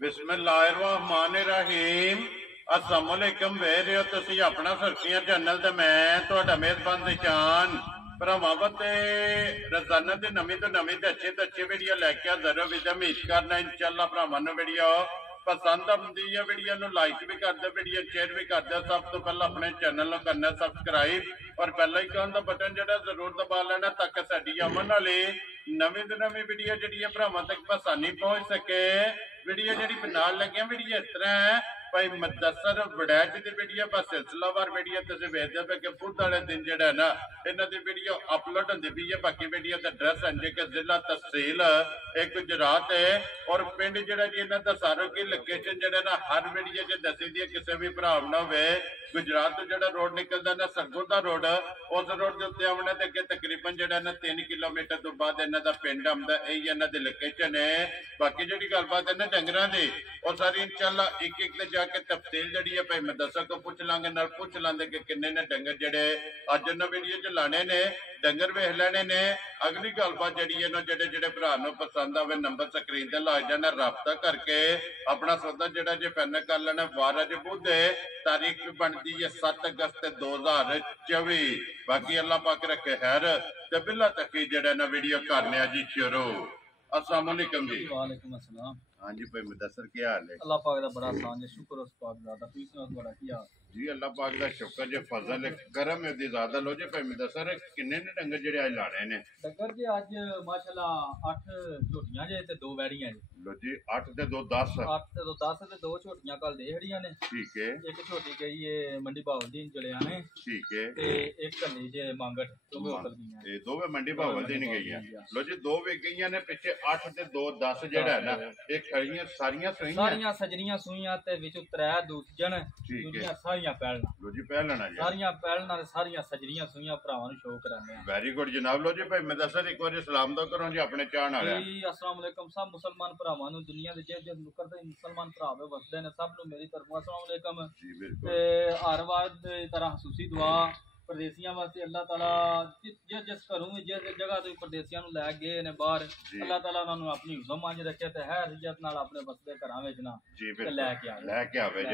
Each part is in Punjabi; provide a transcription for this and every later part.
बिस्मिल्लाहिर्रहमानिर्रहीम। अस्सलाम वालेकुम। वे रहे हो तुसी अपना सुर्खियां चैनल ते मैं तुहाडा मेजबान निशान भरावां ते रोजाना दी नवीं तो नवीं ते अच्छी वीडियो लैके हाज़र हो। उम्मीद करना इंशाअल्लाह भरावां नूं वीडियो पसंद आउंदी है। वीडियो नूं लाइक भी कर दो, वीडियो शेयर भी कर दो। सब तो पहले अपने चैनल नूं करना सब्सक्राइब और बेल आइकन दा बटन जिहड़ा जरूर दबा लेना ताकि साडी आमन वाली नवीं तो नवीं वीडियो जिहड़ी है भरावां तक आसानी पहुंच सके। वीडियो जिहड़ी बनाउण लगे वीडियो इस तरह है भाई मुदस्सर वड़ैच की वीडियो बस सिलसिलावार वीडियो तुसीं वेखदे पे कि बुध वाले दिन जिहड़ा है ना इन्हां दी वीडियो अपलोड होंदी पई है। बाकी वीडियो का एड्रैस है कि जिला तहसील गुजरात है और पिंड जिहड़ा जी इन्हां दा सारो की लोकेशन जिहड़ा ना हर वीडियो च दसी दी है। किसी भी भरा ना होवे गुजरात तो जिहड़ा रोड निकलदा ना सरगोदा रोड उस रोड के उत्ते आउणा ते अगे तकरीबन जिहड़ा ना 3 किलोमीटर तो बाद इन्हां दा पिंड आउंदा। यही इन्हां दी लोकेशन है। बाकी जिहड़ी गलबात है ना डंगरां दी और सारी इंशाअल्लाह एक एक ते जाके तफसील जिहड़ी है भाई मुदस्सर को पूछ लांगे नाल पूछ लांगे कि किन्ने ने डंगर जिहड़े अज इन्हां वीडियो च लाने ने डंगर वेख लेने ने। अगली गलबात जिहड़ी है ना जिहड़े जिहड़े भरा नूं पसंद आवे नंबर स्क्रीन ते ला जाना राबता करके अपना सौदा जिहड़ा जे फाइनल कर लेना। वार अज बुध तारीख बनती है 7 अगस्त 2024। बाकी अल्लाह पाक रखे खैर ते बिल्ला तक जिहड़ा ना वीडियो करने जी शुरू। अस्सलाम वालेकुम जी। वालेकुम अस्सलाम। हाँ जी भाई मुदस्सर क्या हाल है? अल्लाह पाक दा बड़ा आसान है, शुक्र उस पाक दा। तुसीं सुनाओ थोड़ा की हाल? जी अल्लाह पाक दा शुक्र जे फजल है करम है दी ज़्यादा लो जे भाई मुदस्सर किन्ने ने डंगर जेड़े आज लाने ने? डंगर जी अज माशाअल्लाह 8 झोटियां जे ते 2 बैड़ियां जे। लो जी 8 ते 2 10। 8 ते 10 ते 2 झोटियां कल दे खड़ियां ने। ठीक है। एक झोटी गई है मंडी बावलदीन चलिया ने। ठीक है। ते एक कल्ली जे मांगट दोवे उतर गईयां। ये दोवे मंडी बावलदीन गईयां। लो जी 2 वे गईयां ने पिछे 8 ते 2 10 जेड़ा है ना ये खड़ियां सारियां सजनियां सूइयां ते विच 3 दूजन दूजियां सारियां पैलना। लो जी पैलना जी सारियां पैलना ते सारियां सजनियां सूइयां भरावां नूं शो कराने। वेरी गुड जनाब। लो जी भाई मुदस्सर एक बार सलाम दो करो जी अपने चाहण वाले। जी अस्सलाम वालेकुम सब मुसलमान भरावां नूं दुनिया दे जे नुकर दे मुसलमान भरा वसदे ने सब नूं मेरी तरफों अस्सलाम वालेकुम। जी बिल्कुल। ते हर वार दी तरह खसूसी दुआ परदेसियां वास्ते अल्लाह ताला जिस घरों जिस जगह तो परदेसियां नूं लै गए ने बाहर अल्लाह ताला उन्हां नूं अपनी हुज़म मंज रखे ते हैसियत नाल अपने वसदे घरां विच ना ते लै के आवे।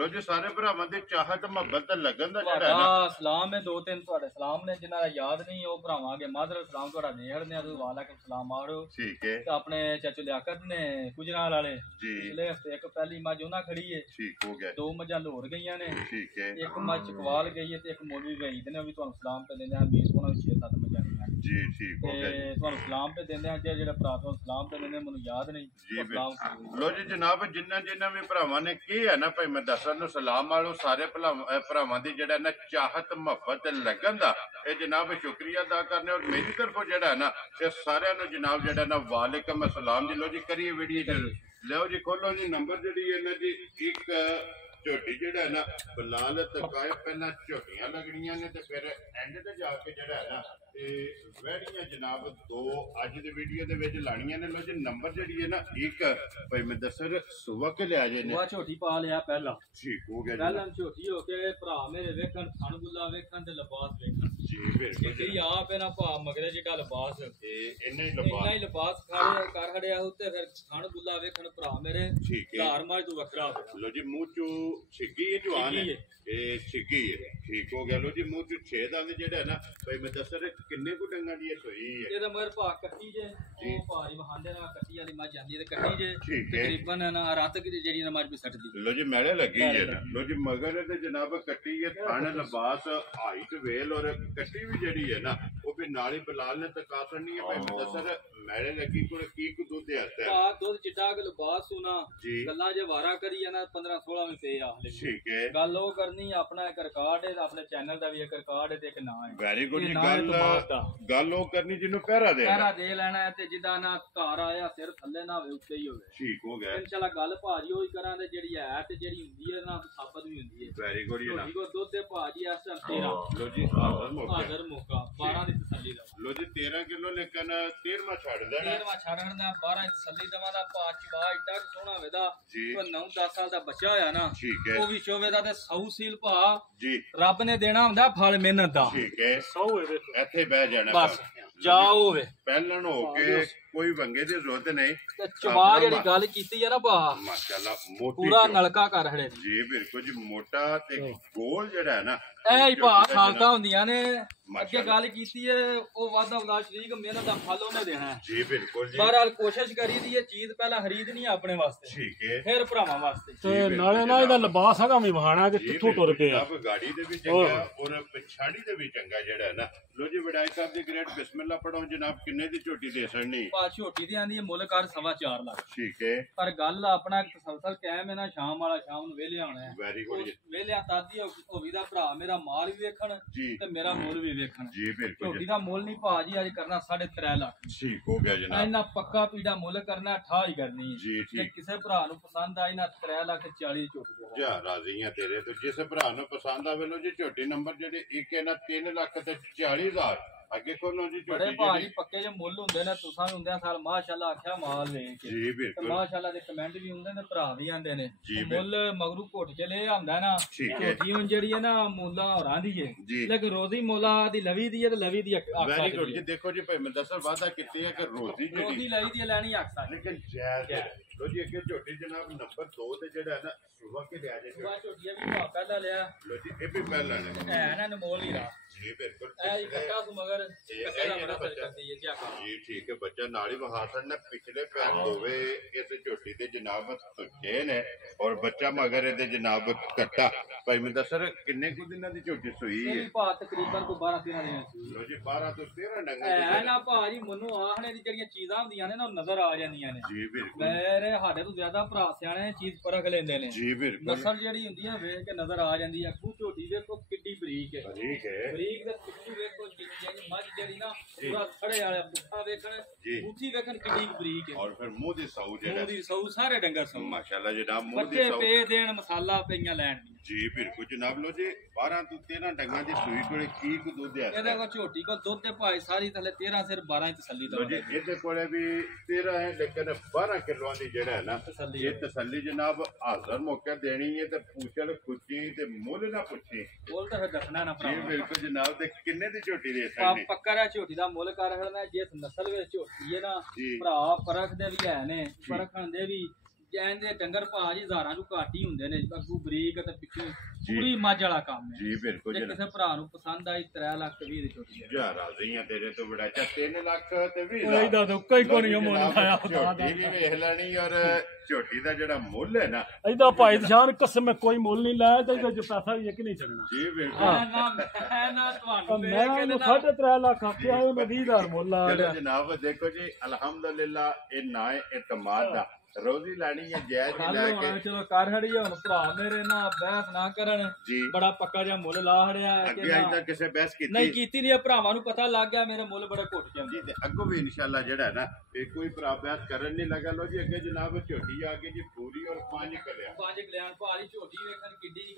लो जी सारे भरावां दी चाहत मुहब्बत लगन दा जेड़ा है ना सलाम है। 2-3 तुहाडे सलाम ने जिन्हां दा याद नहीं ओ भरावां अगे मादर सलाम तुहाडा नेहड़ ने वालेकुम सलाम आरो। ठीक है। ते अपने चाचू लियाकत ने गुजराल वाले जी पिछले हफ्ते एक पहली मज उन्हां खड़ी है। ठीक हो गया। 2 मजां लाहौर गईयां ने। ठीक है। एक मज चकवाल गई है ते एक मौलवी गई ने भी तुहानू सलाम पे देंदे हैं। 20 कोना 6-7 मजां गईयां जी। ठीक हो गया। तुहानू सलाम पे देंदे हैं जेड़ा भरा तुहानू सलाम पे देंदे मैनू याद नहीं जी सलाम। लो जी जनाब जिन्ना भी भरावां ने की है ना भाई मुदस्सर नूं सलाम आलो सारे भरावां दी जेड़ा ना चाहत मुहब्बत लगन दा ए जनाब शुक्रिया अदा करने और मेरी तरफों जेड़ा ना ये सारे नूं जनाब जेड़ा ना वालेकुम अस्सलाम जी। लो जी करिए वीडियो लो जी खोलो जी नंबर जेड़ी है ना जी एक झोटी जेड़ा है ना बलाल तकाए पहला झोटियां लगनियां ने ते फिर एंड ते जाके जेड़ा है ना वैड़ियां जनाब 2 अज दी वीडियो दे विच लाणियां ने। लो जी नंबर जेड़ी है ना एक भाई मुदस्सर सुबह के लिया जे ने वो झोटी पा लिया पहला। ठीक हो गया। पहला झोटी हो के भरा मेरे वेखन खान गुल्ला वेखन ते लिबास वेखन जी बिल्कुल जी आप है ना भा मगरे जेड़ा लिबास इन्ना ही लिबास खाड़े कर खड़िया उत्ते फिर खान गुल्ला वेखन भरा मेरे धार मार तू वखरा। लो जी मुंह चो छिगी है जवान है ए छिगी है। ठीक हो गया। लो जी मुंह चो 6 दंद जेड़ा है ना भाई मुदस्सर किन्ने को डंगा दी सोई है ਇਹਦਾ ਮਗਰ ਭਾ ਕੱਟੀ ਜੇ ਉਹ ਭਾਰੀ ਵਹਾਂਦੇ ਨਾਲ ਕੱਟੀ ਵਾਲੀ ਮੱਝ ਜਾਂਦੀ ਤੇ ਕੱਟੀ ਜੇ ਤਕਰੀਬਨ ਨਾ ਰਾਤ ਦੀ ਜਿਹੜੀ ਨਾ ਮੱਝ ਵੀ ਸੱਟਦੀ। ਲੋ ਜੀ ਮੈਲੇ ਲੱਗੀ ਜੇ ਨਾ। ਲੋ ਜੀ ਮਗਰ ਤੇ ਜਨਾਬ ਕੱਟੀ ਹੈ ਥਣ ਲਿਬਾਸ ਹਾਈਟ ਵੇਲ और ਕੱਟੀ ਵੀ ਜਿਹੜੀ ਹੈ ਨਾ ਉਹ ਵੀ ਨਾਲ ਹੀ ਬਲਾਲ ਨੇ ਤਕਾਸਣੀ ਹੈ ਭਾਈ ਮੁਦੱਸਰ ਮੈਲੇ ਲੱਗੀ ਕੋਲ ਕੀ ਕੁ ਦੁੱਧ ਆਤਾ ਹੈ ਦੁੱਧ ਚਿੱਟਾ ਕਿ ਲਿਬਾਸ ਸੁਣਾ ਗੱਲਾਂ ਜੇ ਵਾਰਾ ਕਰੀ ਜਾਣਾ 15-16 ਵੀ ਪਏ ਆ। ਠੀਕ ਹੈ। ਗੱਲ ਉਹ ਕਰਨੀ ਆਪਣਾ ਇੱਕ ਰਿਕਾਰਡ ਹੈ ਆਪਣੇ ਚੈਨਲ ਦਾ ਵੀ ਇੱਕ ਰਿਕਾਰਡ ਹੈ ਤੇ ਇੱਕ ਨਾਂ ਹੈ। ਵੈਰੀ ਗੁੱਡ ਗੱਲ ਉਹ ਕਰਨੀ ਜਿਹਨੂੰ ਪਹਿਰਾ ਦੇ ਲੈਣਾ ਹੈ ਤੇ ਜਿੱਦਾਂ ਨਾ ਘਰ ਆਇਆ ਸਿਰ ਥੱਲੇ ਨਾ ਹੋਵੇ ਉੱਤੇ ਹੀ ਹੋਵੇ। ਠੀਕ ਹੋ ਗਿਆ। ਇਨਸ਼ਾਅੱਲਾ ਗੱਲ ਭਾਜੀ ਉਹੀ ਕਰਾਂਗੇ ਜਿਹੜੀ ਹੈ ਤੇ ਜਿਹੜੀ ਹੁੰਦੀ ਹੈ ਨਾ ਸਾਬਤ ਵੀ ਹੁੰਦੀ ਹੈ। ਵੈਰੀ ਗੁੱਡ ਜੀ। ਠੀਕ ਹੋ ਦੁੱਧ ਦੇ ਭਾਜੀ ਇਸ ਟਾਈਮ 13 ਲੋ ਜੀ ਹਾਜ਼ਰ ਮੌਕਾ 12 ਦੀ ਤਸੱਲੀ ਦਾ। ਲੋ ਜੀ 13 ਕਿਲੋ ਲੇਕਿਨ 13ਵਾਂ ਛੱਡ ਦੇਣਾ 13ਵਾਂ ਛੱਡਣ ਦਾ 12 ਦੀ ਤਸੱਲੀ ਦਵਾ ਦਾ ਪਾ ਚਵਾ ਏਡਾ ਸੋਹਣਾ ਵੇਦਾ ਕੋਈ 9-10 ਸਾਲ ਦਾ ਬੱਚਾ ਹੋਇਆ ਨਾ ਉਹ ਵੀ ਚੋਵੇ ਦਾ ਤੇ 100 ਸੀਲ ਭਾ ਜੀ ਰੱਬ ਨੇ ਦੇਣਾ ਹੁੰਦਾ ਫਲ ਮਿਹਨਤ ਦਾ। ਠੀਕ ਹੈ। 100 ਇੱਥੇ ਬਹਿ ਜਾਣਾ ਬਸ ਜਾਓ ਵੇ ਪਹਿਲਣ ਹੋ ਕੇ ਕੋਈ ਵੰਗੇ ਦੀ ਜ਼ਰੂਰਤ ਨਹੀਂ ਤੇ ਚਵਾ ਜਿਹੜੀ ਗੱਲ ਕੀਤੀ ਆ ਨਾ ਭਾ ਮਾਸ਼ਾਅੱਲਾ ਮੋਟੀ ਪੂਰਾ ਨਲਕਾ ਕਰ ਖੜੇ ਜੀ ਬਿਲਕੁਲ ਜੀ ਮੋਟਾ ਤੇ ਗੋਲ ਜਿਹੜਾ ਹੈ ਨਾ ਇਹ ਹੀ ਭਾ ਖਾਲਤਾਂ ਹੁੰਦੀਆਂ ਨੇ ਅੱਗੇ ਗੱਲ ਕੀਤੀ ਹੈ ਉਹ ਵਾਦਾ ਉਲਾ ਸ਼ਰੀਕ ਮਿਹਨਤ ਦਾ ਫਲ ਉਹਨੇ ਦੇਣਾ ਜੀ ਬਿਲਕੁਲ ਜੀ ਬਹਰਾਲ ਕੋਸ਼ਿਸ਼ ਕਰੀ ਦੀ ਇਹ ਚੀਜ਼ ਪਹਿਲਾਂ ਖਰੀਦਣੀ ਆ ਆਪਣੇ ਵਾਸਤੇ ਠੀਕ ਹੈ ਫਿਰ ਭਰਾਵਾਂ ਵਾਸਤੇ ਤੇ ਨਾਲੇ ਨਾ ਇਹਦਾ ਲਿਬਾਸ ਹੈਗਾ ਵੀ ਵਹਾਣਾ ਕਿ ਕਿੱਥੋਂ ਟੁਰ ਕੇ ਆ ਗਾੜੀ ਦੇ ਵੀ ਚੰਗਾ ਔਰ ਪਛਾੜੀ ਦੇ ਵੀ ਚੰਗਾ ਜਿਹੜਾ ਹੈ ਨਾ ਲੋ ਜੀ ਵਡਾਈ ਸਾਹਿਬ ਦੀ ਗ੍ਰੇਟ ਬਿਸਮਿਲ੍ਲਾ ਪੜੋ ਜਨਾਬ ਕਿੰਨੇ ਦੀ ਝੋਟੀ ਦੇ ਸਕਣੀ ਭਾ ਝੋਟੀ ਦੀ ਆਂਦੀ ਮੁੱਲ ਕਰ 4.5 ਲੱਖ ਠੀਕ ਹੈ ਪਰ ਗੱਲ ਆਪਣਾ ਤਸਲਸਲ ਕਾਇਮ ਹੈ ਨਾ ਸ਼ਾਮ ਵਾਲਾ ਸ਼ਾਮ ਨੂੰ ਵੇਲੇ ਆਉਣਾ ਹੈ ਵੈਰੀ ਗੁੱਡ ਵੇਲਿਆ ਤਾਦੀ ਉਹ ਵੀ ਦਾ ਭਰਾ ਮੇਰਾ ਮਾਲ ਵੀ ਵੇਖਣ ਤੇ ਮੇਰਾ ਮੁੱਲ ਵੀ ਵੇਖਣ ਜੀ ਬਿਲਕੁਲ ਝੋਟੀ ਦਾ ਮੁੱਲ ਨਹੀਂ ਭਾਜੀ ਅੱਜ ਕਰਨਾ 3.5 ਲੱਖ ਠੀਕ ਹੋ ਗਿਆ ਜਨਾਬ ਇਹਨਾਂ ਪੱਕਾ ਪੀੜਾ ਮੁੱਲ ਕਰਨਾ 8 ਹੀ ਕਰਨੀ ਜੀ ਤੇ ਕਿਸੇ ਭਰਾ ਨੂੰ ਪਸੰਦ ਆਈ ਨਾ 3 ਲੱਖ 40 ਝੋਟੀ ਜਾ ਰਾਜ਼ੀ ਆ ਤੇਰੇ ਤੋਂ ਜਿਸ ਭਰਾ ਨੂੰ ਪਸੰਦ ਆਵੇ ਲੋ ਜੀ ਝੋਟੀ ਨੰਬਰ ਜਿਹੜੇ ਇੱਕ ਹੈ ਨਾ 3 ਲੱਖ ਤੇ 40,000 ਅੱਗੇ ਖੋਲੋ ਜੀ ਬੜੇ ਭਾਜੀ ਪੱਕੇ ਜੇ ਮੁੱਲ ਹੁੰਦੇ ਨੇ ਤੁਸਾਂ ਵੀ ਹੁੰਦੇ ਆ ਸਾਲ ਮਾਸ਼ਾਅੱਲਾ ਆਖਿਆ ਮਾਲ ਵੇਖ ਕੇ ਜੀ ਬਿਲਕੁਲ ਮਾਸ਼ਾਅੱਲਾ ਦੇ ਕਮੈਂਟ ਵੀ ਹੁੰਦੇ ਨੇ ਭਰਾ ਵੀ ਆਂਦੇ ਨੇ ਮੁੱਲ ਮਗਰੂ ਘੁੱਟ ਕੇ ਲੈ ਆਂਦਾ ਨਾ ਝੋਟੀ ਹੁਣ ਜਿਹੜੀ ਹੈ ਨਾ ਮੁੱਲਾ ਹੋਰਾਂ ਦੀ ਹੈ ਲੇਕਿਨ ਰੋਜ਼ੀ ਮੁੱਲਾ ਦੀ ਲਵੀ ਦੀ ਹੈ ਤੇ ਲਵੀ ਦੀ ਵੈਰੀ ਗੁੱਡ ਜੀ ਦੇਖੋ ਜੀ ਭਾਈ ਮੰਦਸਰ ਵਾਦਾ ਕੀਤੀ ਹੈ ਕਿ ਰੋਜ਼ੀ ਲਵੀ ਦੀ ਲੈਣੀ ਆਖਦਾ ਲੇਕਿਨ ਜਾਇਜ਼ ਲੋ ਜੀ ਅੱਗੇ ਝੋਟੀ ਜਨਾਬ ਨੰਬਰ 2 ਤੇ ਜਿਹੜਾ ਹੈ ਨਾ ਸੁਬਾ ਕੇ ਲਿਆ ਜੇ ਝੋਟੀਆਂ ਵੀ ਪਹਿਲਾਂ ਲਿਆ ਲੋ ਜੀ ਇਹ ਵੀ ਪਹਿਲਾਂ ਨੇ ਹੈ ਨਾ ਨਮੋਲ ਹੀ ਰਾ ਜੀ ਬਿਲਕੁਲ ਇਹ ਕੱਟਾ ਸੁ ਮਗਰ ਕੱਟੇ ਦਾ ਬੜਾ ਫਰਕ ਕਰਦੀ ਹੈ ਕੀ ਆਖਾਂ ਜੀ ਠੀਕ ਹੈ ਬੱਚਾ ਨਾਲ ਹੀ ਵਹਾਸਣ ਨੇ ਪਿਛਲੇ ਪੈਰ ਹੋਵੇ ਇਸ ਝੋਟੀ ਦੇ ਜਨਾਬ ਤੁੱਕੇ ਨੇ ਔਰ ਬੱਚਾ ਮਗਰ ਇਹਦੇ ਜਨਾਬ ਕੱਟਾ ਭਾਈ ਮੰਦਸਰ ਕਿੰਨੇ ਕੁ ਦਿਨਾਂ ਦੀ ਝੋਟੀ ਸੂਈ ਹੈ ਇਹ ਭਾ ਤਕਰੀਬਨ ਕੋਈ 12-13 ਦਿਨਾਂ ਦੀ ਲੋ ਜੀ 12 ਤੋਂ 13 ਡੰਗਾ ਹੈ ਨਾ ਭਾਜੀ ਮੈਨੂੰ ਆਖਣੇ ਦੀ ਜਿਹੜੀਆਂ ਚੀਜ਼ਾਂ ਹੁੰਦੀਆਂ ਨੇ ਨਾ ਨਜ਼ਰ ਆ ਜਾਂਦੀਆਂ ਨੇ ਜੀ ਬਿਲਕੁਲ ਮੇਰੇ ਸਾਡੇ ਤੋਂ ਜ਼ਿਆਦਾ ਭਰਾ ਸਿਆਣੇ ਚੀਜ਼ ਪਰਖ ਲੈਂਦੇ ਨੇ ਜੀ ਬਿਲਕੁਲ ਨਸਲ ਜਿਹੜੀ ਹੁੰਦੀ ਹੈ ਵੇਖ ਕੇ ਨਜ਼ਰ ਆ ਜਾਂਦੀ ਹੈ ਖੂ ਝੋਟੀ ਵੇਖੋ ਕਿੱਡੀ ਬਰੀਕ ਹੈ ਠੀਕ ਹੈ ਬਰੀਕ ਦੇ ਪਿੱਛੂ ਵੇਖੋ ਜਿਹੜੀ ਮੱਝ ਜਿਹੜੀ ਨਾ ਪੂਰਾ ਖੜੇ ਵਾਲਾ ਪੁੱਠਾ ਵੇਖਣ ਬੂਥੀ ਵੇਖਣ ਕਿੱਡੀ ਬਰੀਕ ਹੈ ਔਰ ਫਿਰ ਮੂੰਹ ਦੀ ਸੌ ਜਿਹੜਾ ਮੂੰਹ ਦੀ ਸੌ ਸਾਰੇ ਡੰਗਰ ਸੌ ਮਾਸ਼ਾਅੱਲਾ ਜਨਾਬ ਮੂੰਹ ਦੀ ਬੱਚੇ ਸੌ ਪੇ ਦੇਣ ਮਸਾਲਾ ਪਈਆਂ ਲੈਣ ਜੀ ਬਿਲਕੁਲ ਜਨਾਬ ਲੋ ਜੀ 12 ਤੋਂ 13 ਡੰਗਾਂ ਦੀ ਸੂਈ ਕੋਲੇ ਕੀ ਕੁ ਦੁੱਧ ਹੈ ਇਹਦੇ ਕੋਲ ਝੋਟੀ ਕੋਲ ਦੁੱਧ ਤੇ ਭਾਈ ਸਾਰੀ ਥੱਲੇ 13 ਸਿਰ 12 ਹੀ ਤਸੱਲੀ ਲੋ ਜੀ ਇਹਦੇ ਕੋਲੇ ਵੀ 13 ਹੈ ਲੇਕਿਨ 12 ਕਿਲੋਆਂ ਦੀ ਜਿਹੜਾ ਹੈ ਨਾ ਇਹ ਤਸੱਲੀ ਜਨਾਬ ਹਾਜ਼ਰ ਮੌਕੇ ਦੇਣੀ ਹੈ ਤੇ ਪੁੱਛਲ ਖੁੱਚੀ ਤੇ ਮੁੱਲ ਨਾ ਪੁੱਛੀ ਮੁੱਲ ਤਾਂ ਫਿਰ ਦੱਸਣਾ ਨਾ ਭਰਾ ਜੀ ਬਿਲਕੁਲ ਜਨਾਬ ਤੇ ਕਿੰਨੇ ਦੀ ਝੋਟੀ ਦੇ ਸਕਦੇ ਪੱਕਾ ਰਾ ਝੋਟੀ ਦਾ ਮੁੱਲ ਕਰ ਹੜਨਾ ਜਿਸ ਨਸਲ ਵਿੱਚ ਝੋਟੀ ਹੈ ਨਾ ਭਰਾ ਪਰਖ ਦੇ ਵੀ ਹੈ ਨੇ ਪਰਖਣ ਦੇ ਵੀ ਕਹਿੰਦੇ ਡੰਗਰ ਭਾਜੀ ਹਜ਼ਾਰਾਂ ਨੂੰ ਘੱਟ ਹੀ ਹੁੰਦੇ ਨੇ ਅੱਗੂ ਬਰੀਕ ਤੇ ਪਿੱਛੇ ਪੂਰੀ ਮੱਝ ਵਾਲਾ ਕੰਮ ਹੈ ਜੀ ਬਿਲਕੁਲ ਜੇ ਕਿਸੇ ਭਰਾ ਨੂੰ ਪਸੰਦ ਆਈ 3 ਲੱਖ ਤੇ 20 ਦੀ ਛੋਟੀ ਹੈ ਜਾ ਰਾਜ਼ੀ ਆ ਤੇਰੇ ਤੋਂ ਬੜਾ ਚਾ 3 ਲੱਖ ਤੇ 20 ਇਹਦਾ ਤਾਂ ਕੋਈ ਨਹੀਂ ਮੁੱਲ ਆਇਆ ਝੋਟੀ ਵੀ ਵੇਖ ਲੈਣੀ ਔਰ ਝੋਟੀ ਦਾ ਜਿਹੜਾ ਮੁੱਲ ਹੈ ਨਾ ਇਹਦਾ ਭਾਈ ਸ਼ਾਨ ਕਸਮ ਕੋਈ ਮੁੱਲ ਨਹੀਂ ਲਾਇਆ ਤੇ ਇਹਦਾ ਪੈਸਾ ਵੀ ਇੱਕ ਨਹੀਂ ਛੱਡਣਾ ਜੀ ਬਿਲਕੁਲ ਨਾ ਤੁਹਾਨੂੰ ਮੈਂ ਉਹਨੂੰ 3.5 ਲੱਖ ਆਖਿਆ ਉਹਨੇ 20,000 ਮੁੱਲ ਲਾ ਲਿਆ ਜਨਾਬ ਦੇਖੋ ਜੀ ਅਲਹਮਦੁਲਿਲਾ ਇਹ ਨਾ ਇਤਮਾਦ ਦਾ ਰੋਜ਼ੀ ਲੈਣੀ ਹੈ ਜਾਇਜ਼ ਹੀ ਲੈ ਕੇ ਚਲੋ ਕਰ ਹੜੀ ਹੁਣ ਭਰਾ ਮੇਰੇ ਨਾ ਬਹਿਸ ਨਾ ਕਰਨ ਬੜਾ ਪੱਕਾ ਜਿਹਾ ਮੁੱਲ ਲਾ ਹੜਿਆ ਅੱਗੇ ਅਜੇ ਤੱਕ ਕਿਸੇ ਬਹਿਸ ਕੀਤੀ ਨਹੀਂ ਕੀਤੀ ਨਹੀਂ ਭਰਾਵਾਂ ਨੂੰ ਪਤਾ ਲੱਗ ਗਿਆ ਮੇਰੇ ਮੁੱਲ ਬੜਾ ਘੁੱਟ ਗਿਆ ਜੀ ਤੇ ਅੱਗੋਂ ਵੀ ਇਨਸ਼ਾਅੱਲਾ ਜਿਹੜਾ ਨਾ ਇਹ ਕੋਈ ਭਰਾ ਬਹਿਸ ਕਰਨ ਨਹੀਂ ਲੱਗਾ ਲੋ ਜੀ ਅੱਗੇ ਜਨਾਬ ਝੋਟੀ ਆ ਗਈ ਜੀ ਪੂਰੀ ਔਰ 5 ਕਲਿਆ 5 ਕਲਿਆਣ ਭਾਜੀ ਝੋਟੀ ਵੇਖਣ ਕਿੱਡੀ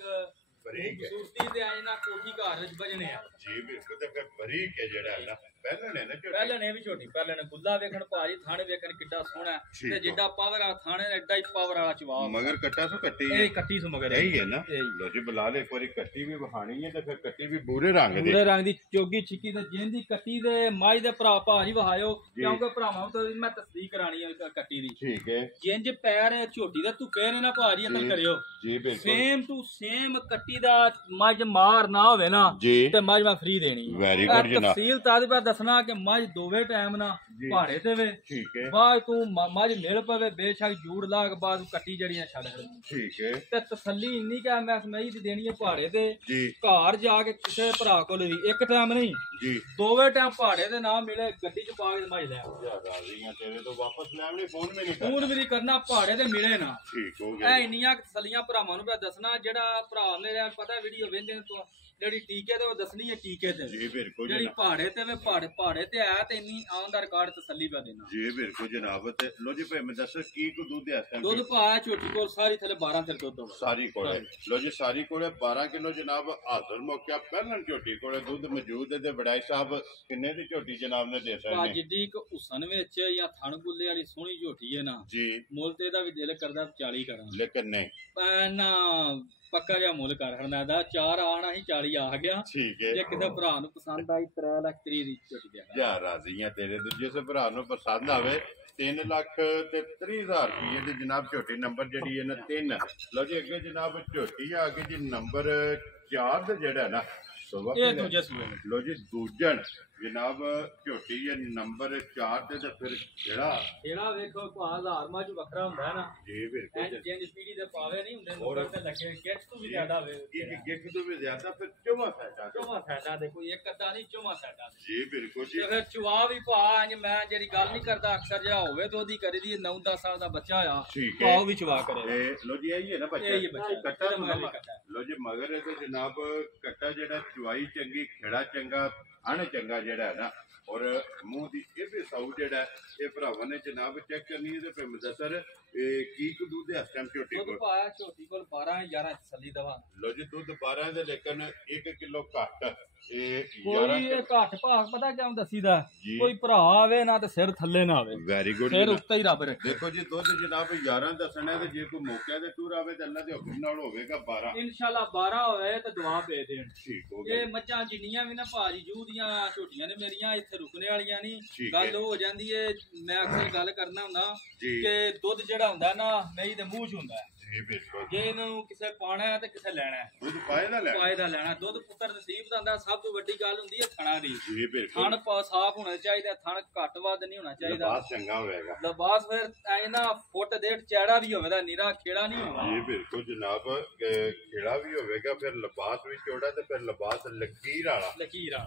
ਬਰੀਕ ਸੂਰਤੀ ਤੇ ਆਏ ਨਾ ਕੋਠੀ ਘਰ ਵਿੱਚ ਵਜਣੇ ਆ ਜੀ ਬਿਲਕੁਲ ਤੇ ਫਿਰ ਬਰੀਕ ਹੈ ਜਿਹੜਾ ਨਾ ਪਹਿਲਾਂ ਨੇ ਨਾ ਝੋਟੀ ਪਹਿਲਾਂ ਨੇ ਵੀ ਛੋਟੀ ਪਹਿਲਾਂ ਨੇ ਗੁੱਲਾ ਵੇਖਣ ਭਾਜੀ ਥਾਣੇ ਵੇਖਣ ਕਿੱਡਾ ਸੋਹਣਾ ਤੇ ਜਿੱਡਾ ਪਾਵਰ ਆ ਥਾਣੇ ਐਡਾ ਹੀ ਪਾਵਰ ਵਾਲਾ ਚਵਾ ਮਗਰ ਕੱਟਾ ਸੋ ਕੱਟੀ ਇਹ ਕੱਟੀ ਸੋ ਮਗਰ ਇਹੀ ਹੈ ਨਾ ਲੋ ਜੀ ਬੁਲਾ ਲੈ ਇੱਕ ਵਾਰੀ ਕੱਟੀ ਵੀ ਵਹਾਣੀ ਹੈ ਤੇ ਫਿਰ ਕੱਟੀ ਵੀ ਬੂਰੇ ਰੰਗ ਦੀ ਬੂਰੇ ਰੰਗ ਦੀ ਚੋਗੀ ਛਿੱਕੀ ਤੇ ਜਿੰਦੀ ਕੱਟੀ ਦੇ ਮਾਝ ਦੇ ਭਰਾ ਭਾਜੀ ਵਹਾਇਓ ਕਿਉਂਕਿ ਭਰਾਵਾਂ ਤੋਂ ਮੈਂ ਤਸਦੀਕ ਕਰਾਣੀ ਹੈ ਕੱਟੀ ਦੀ ਠੀਕ ਹੈ ਜਿੰਜ ਪੈਰ ਝੋਟੀ ਦੇ ਧੁੱਕੇ ਨੇ ਨਾ ਭਾਜੀ ਅਕਲ ਕਰਿਓ ਜੀ ਬਿਲਕੁਲ ਸੇਮ ਟੂ ਸੇਮ ਕੱਟੀ ਦਾ ਮੱਝ ਮਾਰ ਨਾ ਹੋਵੇ ਨਾ ਤੇ ਮੱਝ ਮੈਂ ਫ੍ਰੀ ਦੇਣੀ ਵੈਰੀ ਗੁੱਡ ਜਨਾਬ ਤਫਸੀਲ ਤਾਦ ਪਾ ਦੱਸਣਾ ਕਿ ਮੱਝ ਦੋਵੇਂ ਟਾਈਮ ਨਾ ਪਹਾੜੇ ਤੇ ਵੇ ਠੀਕ ਹੈ ਬਾਅਦ ਤੂੰ ਮੱਝ ਮਿਲ ਪਵੇ ਬੇਸ਼ੱਕ ਜੂੜ ਲਾਗ ਬਾਅਦ ਕੱਟੀ ਜੜੀਆਂ ਛੱਡ ਠੀਕ ਹੈ ਤੇ ਤਸੱਲੀ ਇੰਨੀ ਕਿ ਮੈਂ ਸਮਝੀ ਦੀ ਦੇਣੀ ਹੈ ਪਹਾੜੇ ਤੇ ਘਰ ਜਾ ਕੇ ਕਿਸੇ ਭਰਾ ਕੋਲ ਵੀ ਇੱਕ ਟਾਈਮ ਨਹੀਂ ਜੀ ਦੋਵੇਂ ਟਾਈਮ ਪਹਾੜੇ ਦੇ ਨਾ ਮਿਲੇ ਗੱਡੀ ਚ ਪਾ ਕੇ ਮੱਝ ਲੈ ਆਓ ਰਾਜ਼ੀਆਂ ਤੇਰੇ ਤੋਂ ਵਾਪਸ ਲੈਵਣੀ ਫੋਨ ਵੀ ਨਹੀਂ ਫੋਨ ਵੀ ਨਹੀਂ ਕਰਨਾ ਪਹਾੜੇ ਤੇ ਮਿਲੇ ਨਾ ਠੀਕ ਹੋ ਗਿਆ ਇਹ ਇੰਨੀਆਂ ਤਸੱਲੀਆਂ ਭਰਾਵਾਂ ਨੂੰ ਮੈਂ ਦੱਸਣਾ ਜਿਹੜਾ ਭਰਾ ਮੇਰੇ ਪਤਾ ਵੀਡੀਓ ਵੇਖਦੇ ਤੋਂ ਜਿਹੜੀ ਟੀਕੇ ਤੇ ਉਹ ਦੱਸਣੀ ਹੈ ਟੀਕੇ ਤੇ ਜੀ ਬਿਲਕੁਲ ਜਿਹੜੀ ਪਹਾੜੇ ਤੇ ਵੇ ਪਹਾੜੇ ਤੇ ਆਇਆ ਤੇ ਇੰਨੀ ਆਉਣ ਰਿਕਾਰਡ ਤਸੱਲੀ ਪਾ ਦੇਣਾ ਜੀ ਬਿਲਕੁਲ ਜਨਾਬ ਤੇ ਲੋ ਜੀ ਭਾਈ ਮੈਂ ਦੱਸੋ ਕੀ ਕੋ ਦੁੱਧ ਹੈ ਦੁੱਧ ਪਾਇਆ ਛੋਟੀ ਕੋਲ ਸਾਰੀ ਥੱਲੇ 12 ਫਿਰ ਦੁੱਧ ਸਾਰੀ ਕੋਲੇ ਲੋ ਜੀ ਸਾਰੀ ਕੋਲੇ 12 ਕਿਲੋ ਜਨਾਬ ਹਾਜ਼ਰ ਮੌਕਿਆ ਪਹਿਲਾਂ ਝੋਟੀ ਕੋਲੇ ਦੁੱਧ ਮੌਜੂਦ ਹੈ ਤੇ ਵਡਾਈ ਸਾਹਿਬ ਕਿੰਨੇ ਦੀ ਝੋਟੀ ਜਨਾਬ ਨੇ ਦੇ ਸਕਦੇ ਜਿੱਡੀ ਇੱਕ ਹੁਸਨ ਵਿੱਚ ਜਾਂ ਥਣ ਗੁੱਲੇ ਵਾਲੀ ਸੋਹਣੀ ਝੋਟੀ ਹੈ ਨਾ ਜੀ ਮੁੱਲ ਤੇ ਇਹਦਾ ਵੀ ਦਿਲ ਕਰਦਾ 40 ਕਰਾਂ ਲੇਕਿਨ ਨਹੀਂ ਨਾ ਪੱਕਾ ਜਿਹਾ ਮੁੱਲ ਕਰ ਖੜਨਾ ਦਾ 4 ਆਣਾ ਸੀ 40 ਆ ਗਿਆ। ਠੀਕ ਹੈ, ਜੇ ਕਿਸੇ ਭਰਾ ਨੂੰ ਪਸੰਦ ਆਈ 3 ਲੱਖ 30 ਦੀ ਝੋਟੀ ਦੇ ਜਾ ਰਾਜ਼ੀ ਆ ਤੇਰੇ ਤੋਂ। ਜਿਸ ਭਰਾ ਨੂੰ ਪਸੰਦ ਆਵੇ 3,30,000 ਰੁਪਏ ਦੀ ਜਨਾਬ ਝੋਟੀ ਨੰਬਰ ਜਿਹੜੀ ਹੈ ਨਾ 3। ਲਓ ਜੀ ਅੱਗੇ ਜਨਾਬ ਝੋਟੀ ਆ ਗਈ ਜੀ ਨੰਬਰ 4 ਤੇ ਜਿਹੜਾ ਨਾ ਇਹ ਦੂਜੇ ਸੂਏ ਲਓ ਜੀ ਦੂਜਣ ਜਨਾਬ ਝੋਟੀ ਹੈ ਨੰਬਰ 4 ਤੇ ਫਿਰ ਜਿਹੜਾ ਵੇਖੋ ਭਾਅ ਮੱਝ ਵੱਖਰਾ ਹੁੰਦਾ ਹੈ ਨਾ ਜੀ ਬਿਲਕੁਲ ਚੇਂਜ ਸਪੀਡੀ ਦੇ ਪਾਵੇ ਨਹੀਂ ਹੁੰਦੇ ਨੰਬਰ ਤੇ ਲੱਗੇ ਗਿੱਟ ਤੋਂ ਵੀ ਜ਼ਿਆਦਾ ਵੇ ਗਿੱਟ ਤੋਂ ਵੀ ਜ਼ਿਆਦਾ ਫਿਰ ਚੌਵਾਂ ਸਾਈਡਾਂ ਦੇ ਕੋਈ ਇੱਕ ਅੱਧਾ ਨਹੀਂ ਚੌਵਾਂ ਸਾਈਡਾਂ ਦੇ ਜੀ ਬਿਲਕੁਲ ਜੀ। ਫਿਰ ਚੁਆ ਵੀ ਭਾਅ ਇੰਜ ਮੈਂ ਜਿਹੜੀ ਗੱਲ ਨਹੀਂ ਕਰਦਾ ਅਕਸਰ ਜਿਹੜਾ ਹੋਵੇ ਤਾਂ ਉਹਦੀ ਕਰੀ ਦੀ 9-10 ਸਾਲ ਦਾ ਬੱਚਾ ਆ ਭਾਅ ਵੀ ਚੁਆ ਕਰੇ। ਲਓ ਜੀ ਇਹ ਹੈ ਨਾ ਬੱਚਾ ਕੱਟਾ ਲਓ ਜੀ ਮਗਰ ਇਹ ਤੇ ਜਨਾਬ ਕੱਟਾ ਜਿਹੜਾ ਚੁਆਈ ਚੰਗੀ ਖੇੜਾ ਚੰਗਾ ਅਣ ਚੰਗਾ ਜਿਹੜਾ ਹੈ ਨਾ ਔਰ ਮੂੰਹ ਦੀ ਇਹ ਵੀ ਸਾਊ ਜਿਹੜਾ ਇਹ ਭਰਾਵਾਂ ਨੇ ਜਨਾਬ ਚੈੱਕ ਕਰਨੀ ਹੈ ਤੇ ਫਿਰ ਮੁਦਸਰ ਇਹ ਕੀ ਕੁ ਦੁੱਧ ਹੈ ਇਸ ਟਾਈਮ ਝੋਟੀ ਕੋਲ? ਪਾਇਆ ਝੋਟੀ ਕੋਲ 12-11 ਤਸੱਲੀ ਦਵਾ। ਲੋ ਜੀ ਦੁੱਧ 12 ਦੇ ਲੇਕਿਨ 1 ਕਿਲੋ ਘੱਟ ਇਹ ਕੋਈ ਇਹ ਘੱਟ ਭਾਗ ਪਤਾ ਕਿਉਂ ਦੱਸੀਦਾ ਕੋਈ ਭਰਾ ਆਵੇ ਨਾ ਤੇ ਸਿਰ ਥੱਲੇ ਨਾ ਆਵੇ। Very good. ਸਿਰ ਉੱਤੇ ਹੀ ਰੱਬ ਰੱਖੇ। ਦੇਖੋ ਜੀ ਦੁੱਧ ਜਨਾਬ 11 ਦੱਸਣਾ ਤੇ ਜੇ ਕੋਈ ਮੌਕੇ ਤੇ ਟੂਰ ਆਵੇ ਤਾਂ ਅੱਲਾ ਦੇ ਹੁਕਮ ਨਾਲ ਹੋਵੇਗਾ 12 ਇਨਸ਼ਾਅੱਲਾ 12 ਹੋਵੇ ਤੇ ਦੁਆ ਭੇਜ ਦੇਣ। ਠੀਕ ਹੋ ਗਿਆ। ਇਹ ਮੱਝਾਂ ਜਿੰਨੀਆਂ ਵੀ ਨਾ ਭਾਜੀ ਜੂ ਦੀਆਂ ਝੋਟੀਆਂ ਨੇ ਮੇਰੀਆਂ ਇੱਥੇ ਰੁਕਣੇ ਵਾਲੀਆਂ ਨਹੀਂ। ਗੱਲ ਉਹ ਹੋ ਜਾਂਦੀ ਏ ਮੈਂ ਅਕਸਰ ਗੱਲ ਕਰਨਾ ਹੁੰਦਾ ਕਿ ਦੁੱਧ ਜਿਹੜਾ ਹੁੰਦਾ ਨਾ ਮੇਰੀ ਦੇ ਮੂੰਹ 'ਚ ਹੁੰਦਾ ਜੇ ਇਹਨੂੰ ਕਿਸੇ ਪਾਣਾ ਤੇ ਕਿਸੇ ਲੈਣਾ ਦੁੱਧ ਪਾਏ ਦਾ ਲੈਣਾ। ਦੁੱਧ ਪੁੱਤਰ ਨਸੀਬ ਦਾ ਹੁੰਦਾ। ਸਭ ਤੋਂ ਵੱਡੀ ਗੱਲ ਹੁੰਦੀ ਹੈ ਥਣਾ ਦੀ। ਥਣ ਸਾਫ਼ ਹੋਣਾ ਚਾਹੀਦਾ, ਥਣ ਘੱਟ ਵੱਧ ਨਹੀਂ ਹੋਣਾ ਚਾਹੀਦਾ। ਲਿਬਾਸ ਚੰਗਾ ਹੋਵੇਗਾ। ਲਿਬਾਸ ਫਿਰ ਐ ਨਾ ਫੁੱਟ ਡੇਢ ਚੈੜਾ ਵੀ ਹੋਵੇਗਾ, ਨੀਰਾ ਖੇੜਾ ਨਹੀਂ ਹੋਣਾ। ਜੀ ਬਿਲਕੁਲ ਜਨਾਬ ਖੇੜਾ ਵੀ ਹੋਵੇਗਾ ਫਿਰ ਲਿਬਾਸ ਵੀ ਚੌੜਾ ਤੇ ਫਿਰ ਲਿਬਾਸ ਲਕੀਰ ਵਾਲਾ।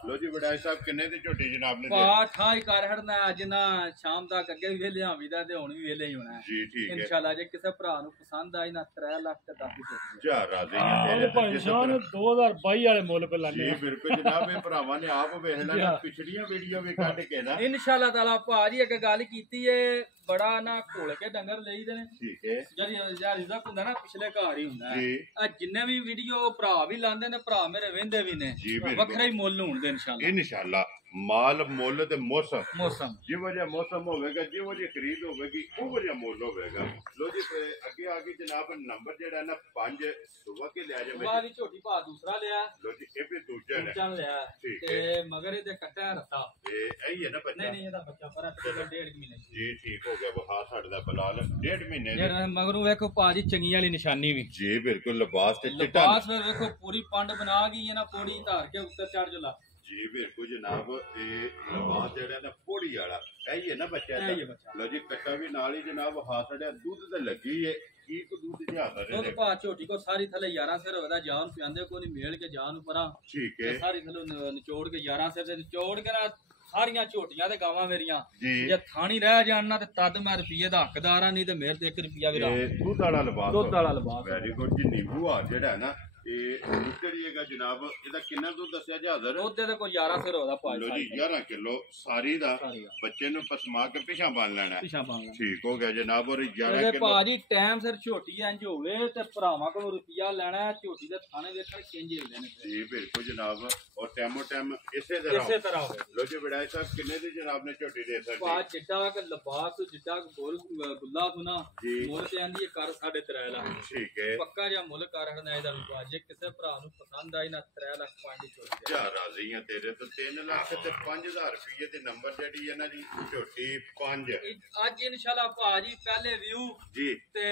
ਲੋ ਜੀ ਵਡਾਈ ਸਾਹਿਬ ਕਿੰਨੇ ਦੀ ਝੋਟੀ ਜਨਾਬ ਨੇ ਪਾਠਾ ਹੀ ਕਰ ਹੜਨਾ ਅੱਜ ਨਾ ਸ਼ਾਮ ਤੱਕ ਅੱਗੇ ਵੀ ਵੇਲੇ ਆਵੀਦਾ ਤੇ ਹੁਣ ਵੀ ਵੇਲੇ ਹੀ ਹੋਣਾ ਜੀ। ਠੀਕ ਹੈ ਇਨਸ਼ਾਅੱਲਾ ਜੇ ਕਿਸੇ ਭਰਾ ਨੂੰ ਪਸੰਦ ਆਈ ਨਾ 3 ਲੱਖ ਤੇ 10 ਜਾ ਰਾਜ਼ੀ ਇਹ ਭਾਈ ਸਾਹਿਬ 2022 ਵਾਲੇ ਮੁੱਲ पे लाने ਜੀ ਬਿਲਕੁਲ ਜਨਾਬ ਇਹ ਭਰਾਵਾਂ ਨੇ ਆਪ ਵੇਖ ਲੈਣਾ ਪਿਛਲੀਆਂ ਵੀਡੀਓ ਵੀ ਕੱਢ ਕੇ ਨਾ ਇਨਸ਼ਾਅੱਲਾ ਤਾਲਾ ਭਾਜੀ ਇੱਕ ਗੱਲ ਕੀਤੀ ਏ ਬੜਾ ਨਾ ਘੋਲ ਕੇ ਡੰਗਰ ਲਈਦੇ ਨੇ। ਠੀਕ ਹੈ ਜਿਹੜੀ ਰਿਜ਼ਕ ਹੁੰਦਾ ਨਾ ਪਿਛਲੇ ਘਰ ਹੀ ਹੁੰਦਾ ਜੀ। ਆ ਜਿੰਨੇ ਵੀ ਵੀਡੀਓ ਭਰਾ ਵੀ ਲਾਉਂਦੇ ਨੇ ਭਰਾ ਮੇਰੇ ਵਹਿੰਦੇ ਵੀ ਨੇ ਵੱਖਰਾ ਹੀ ਮੁੱਲ ਹੋਣਗੇ ਇਨਸ਼ਾਅੱਲਾ ਮਾਲ ਮੁੱਲ ਤੇ ਮੌਸਮ ਜਿਹੋ ਜਿਹਾ ਮੌਸਮ ਹੋਵੇਗਾ ਜਿਹੋ ਜਿਹੀ ਖਰੀਦ ਹੋਵੇਗੀ ਉਹੋ ਜਿਹਾ ਮੁੱਲ ਹੋਵੇਗਾ। ਲੋ ਜੀ ਅੱਗੇ ਆ ਕੇ ਜਨਾਬ ਨੰਬਰ ਜਿਹੜਾ ਨਾ 5 ਸੁਬਾ ਕੇ ਲਿਆ ਜਾਵੇ ਵਾਹ ਦੀ ਝੋਟੀ ਭਾ ਦੂਸਰਾ ਲਿਆ। ਲੋ ਜੀ ਇਹ ਵੀ ਦੂਜਾ ਲਿਆ ਤੇ ਮਗਰ ਇਹਦੇ ਕੱਟਿਆ ਰੱਤਾ ਤੇ ਇਹੀ ਹੈ ਨਾ ਬੱਚਾ ਨਹੀਂ ਇਹਦਾ ਬੱਚਾ ਪਰ 1.5 ਮਹੀਨੇ ਜੀ। ਠੀਕ ਹੋ ਗਿਆ ਬਹਾ ਸਾਡੇ ਦਾ ਬਲਾਲ 1.5 ਮਹੀਨੇ ਜਿਹੜਾ ਮਗਰੋਂ ਵੇਖੋ ਭਾਜੀ ਚੰਗੀ ਵਾਲੀ ਨਿਸ਼ਾਨੀ ਵੀ ਜੀ ਬਿਲਕੁਲ ਲਿਬਾਸ ਤੇ ਚਿੱਟਾ ਲਿਬਾਸ ਫਿਰ ਵੇਖੋ ਪੂਰੀ ਪੰਡ ਬਣਾ ਗਈ ਹੈ ਨਾ ਪੌੜੀ ਧਾਰ ਕੇ ਉੱਤੇ ਚੜ ਜੋ ਲਾ ਜੀ ਬਿਲਕੁਲ ਜਨਾਬ ਇਹ ਲਿਬਾਸ ਜਿਹੜਾ ਨਾ ਪੌੜੀ ਵਾਲਾ ਇਹੀ ਹੈ ਨਾ ਬੱਚਾ ਲੋ ਜੀ ਕੱਟਾ ਵੀ ਨਾਲ ਹੀ ਜਨਾਬ ਹਾਸੜਿਆ ਦੁੱਧ ਤੇ ਲੱਗੀ ਏ ਕੀ ਕੋ ਦੁੱਧ ਜਿਆਦਾ ਦੁੱਧ ਪਾ ਝੋਟੀ ਕੋ ਸਾਰੀ ਥੱਲੇ 11 ਸਿਰ ਹੋਦਾ ਜਾਨ ਪਿਆਂਦੇ ਕੋ ਨਹੀਂ ਮੇਲ ਕੇ ਜਾਨ ਪਰਾਂ। ਠੀਕ ਹੈ ਸਾਰੀ ਥੱਲੇ ਨਿਚੋੜ ਕੇ 11 ਸਿਰ ਤੇ ਨਿਚੋੜ ਕੇ ਨਾ ਸਾਰੀਆਂ ਝੋਟੀਆਂ ਤੇ ਗਾਵਾਂ ਮੇਰੀਆਂ ਜੇ ਥਾਣੀ ਰਹਿ ਜਾਣ ਨਾ ਤੇ ਤਦ ਮੈਂ ਰੁਪਈਏ ਦਾ ਹੱਕਦਾਰ ਆ ਨਹੀਂ ਤੇ ਮੇਰੇ ਤੇ 1 ਰੁਪਿਆ ਵੀ ਰਾਹ ਦੁੱਧ ਵਾਲਾ ਲਿਬਾਸ ਵੈਰੀ ਗੁੱਡ ਜੀ। ਨੀਂਬੂ ਆ ਜਿਹੜਾ ਨਾ ਇਹ ਨਿਕੜੀਏਗਾ ਜਨਾਬ ਇਹਦਾ ਕਿੰਨਾ ਦੁੱਧ ਦੱਸਿਆ ਜਹਾਜ਼ਰ ਉਹਦੇ ਤੇ ਕੋਈ 11 ਸਿਰ ਹੋਦਾ ਭਾਈ ਲੋ ਜੀ 11 ਕਿਲੋ ਸਾਰੀ ਦਾ ਬੱਚੇ ਨੂੰ ਪਸਮਾ ਕੇ ਪਿਛਾਂ ਬੰਨ ਲੈਣਾ ਠੀਕ ਹੋ ਗਿਆ ਜਨਾਬ। ਔਰ 11 ਕਿਲੋ ਭਾਜੀ ਟਾਈਮ ਸਿਰ ਝੋਟੀ ਇੰਜ ਹੋਵੇ ਤੇ ਭਰਾਵਾਂ ਕੋਲ ਰੁਪਿਆ ਲੈਣਾ ਝੋਟੀ ਦੇ ਥਾਣੇ ਵੇਖਣ ਕਿੰਜ ਹੁੰਦੇ ਨੇ ਜੀ ਬਿਲਕੁਲ ਜਨਾਬ। ਔਰ ਟਾਈਮੋ ਟਾਈਮ ਇਸੇ ਤਰ੍ਹਾਂ ਹੋਵੇ। ਲੋ ਜੀ ਵਡਾਈ ਸਾਹਿਬ ਕਿੰਨੇ ਦੀ ਜਨਾਬ ਨੇ ਝੋਟੀ ਦੇ ਸਕਦੇ ਪਾ ਜਿੱਡਾ ਕਿ ਲਿਬਾਸ ਜਿੱਡਾ ਗੋਲ ਗੁੱਲਾ ਸੁਨਾ ਮੁੱਲ ਤੇ ਆਂਦੀ ਕਰ 3.5 ਲੱਖ। ਠੀਕ ਹੈ ਪੱਕਾ ਜਿਹਾ ਮੁੱਲ ਕਰ ਹੜਨਾ ਇਹਦਾ ਵੀ ਜੇ ਕਿਸੇ ਭਰਾ ਨੂੰ ਪਸੰਦ ਆਈ ਨਾ 3 ਲੱਖ 5 ਝੋਟੀ ਜਾ ਰਾਜ਼ੀ ਆ ਤੇਰੇ ਤੋਂ 3 ਲੱਖ ਤੇ 5000 ਰੁਪਏ ਦੇ ਨੰਬਰ ਜਿਹੜੀ ਹੈ ਨਾ ਜੀ ਝੋਟੀ 5 ਅੱਜ ਇਨਸ਼ਾਅੱਲਾ ਭਾਜੀ ਪਹਿਲੇ ਵਿਊ ਜੀ ਤੇ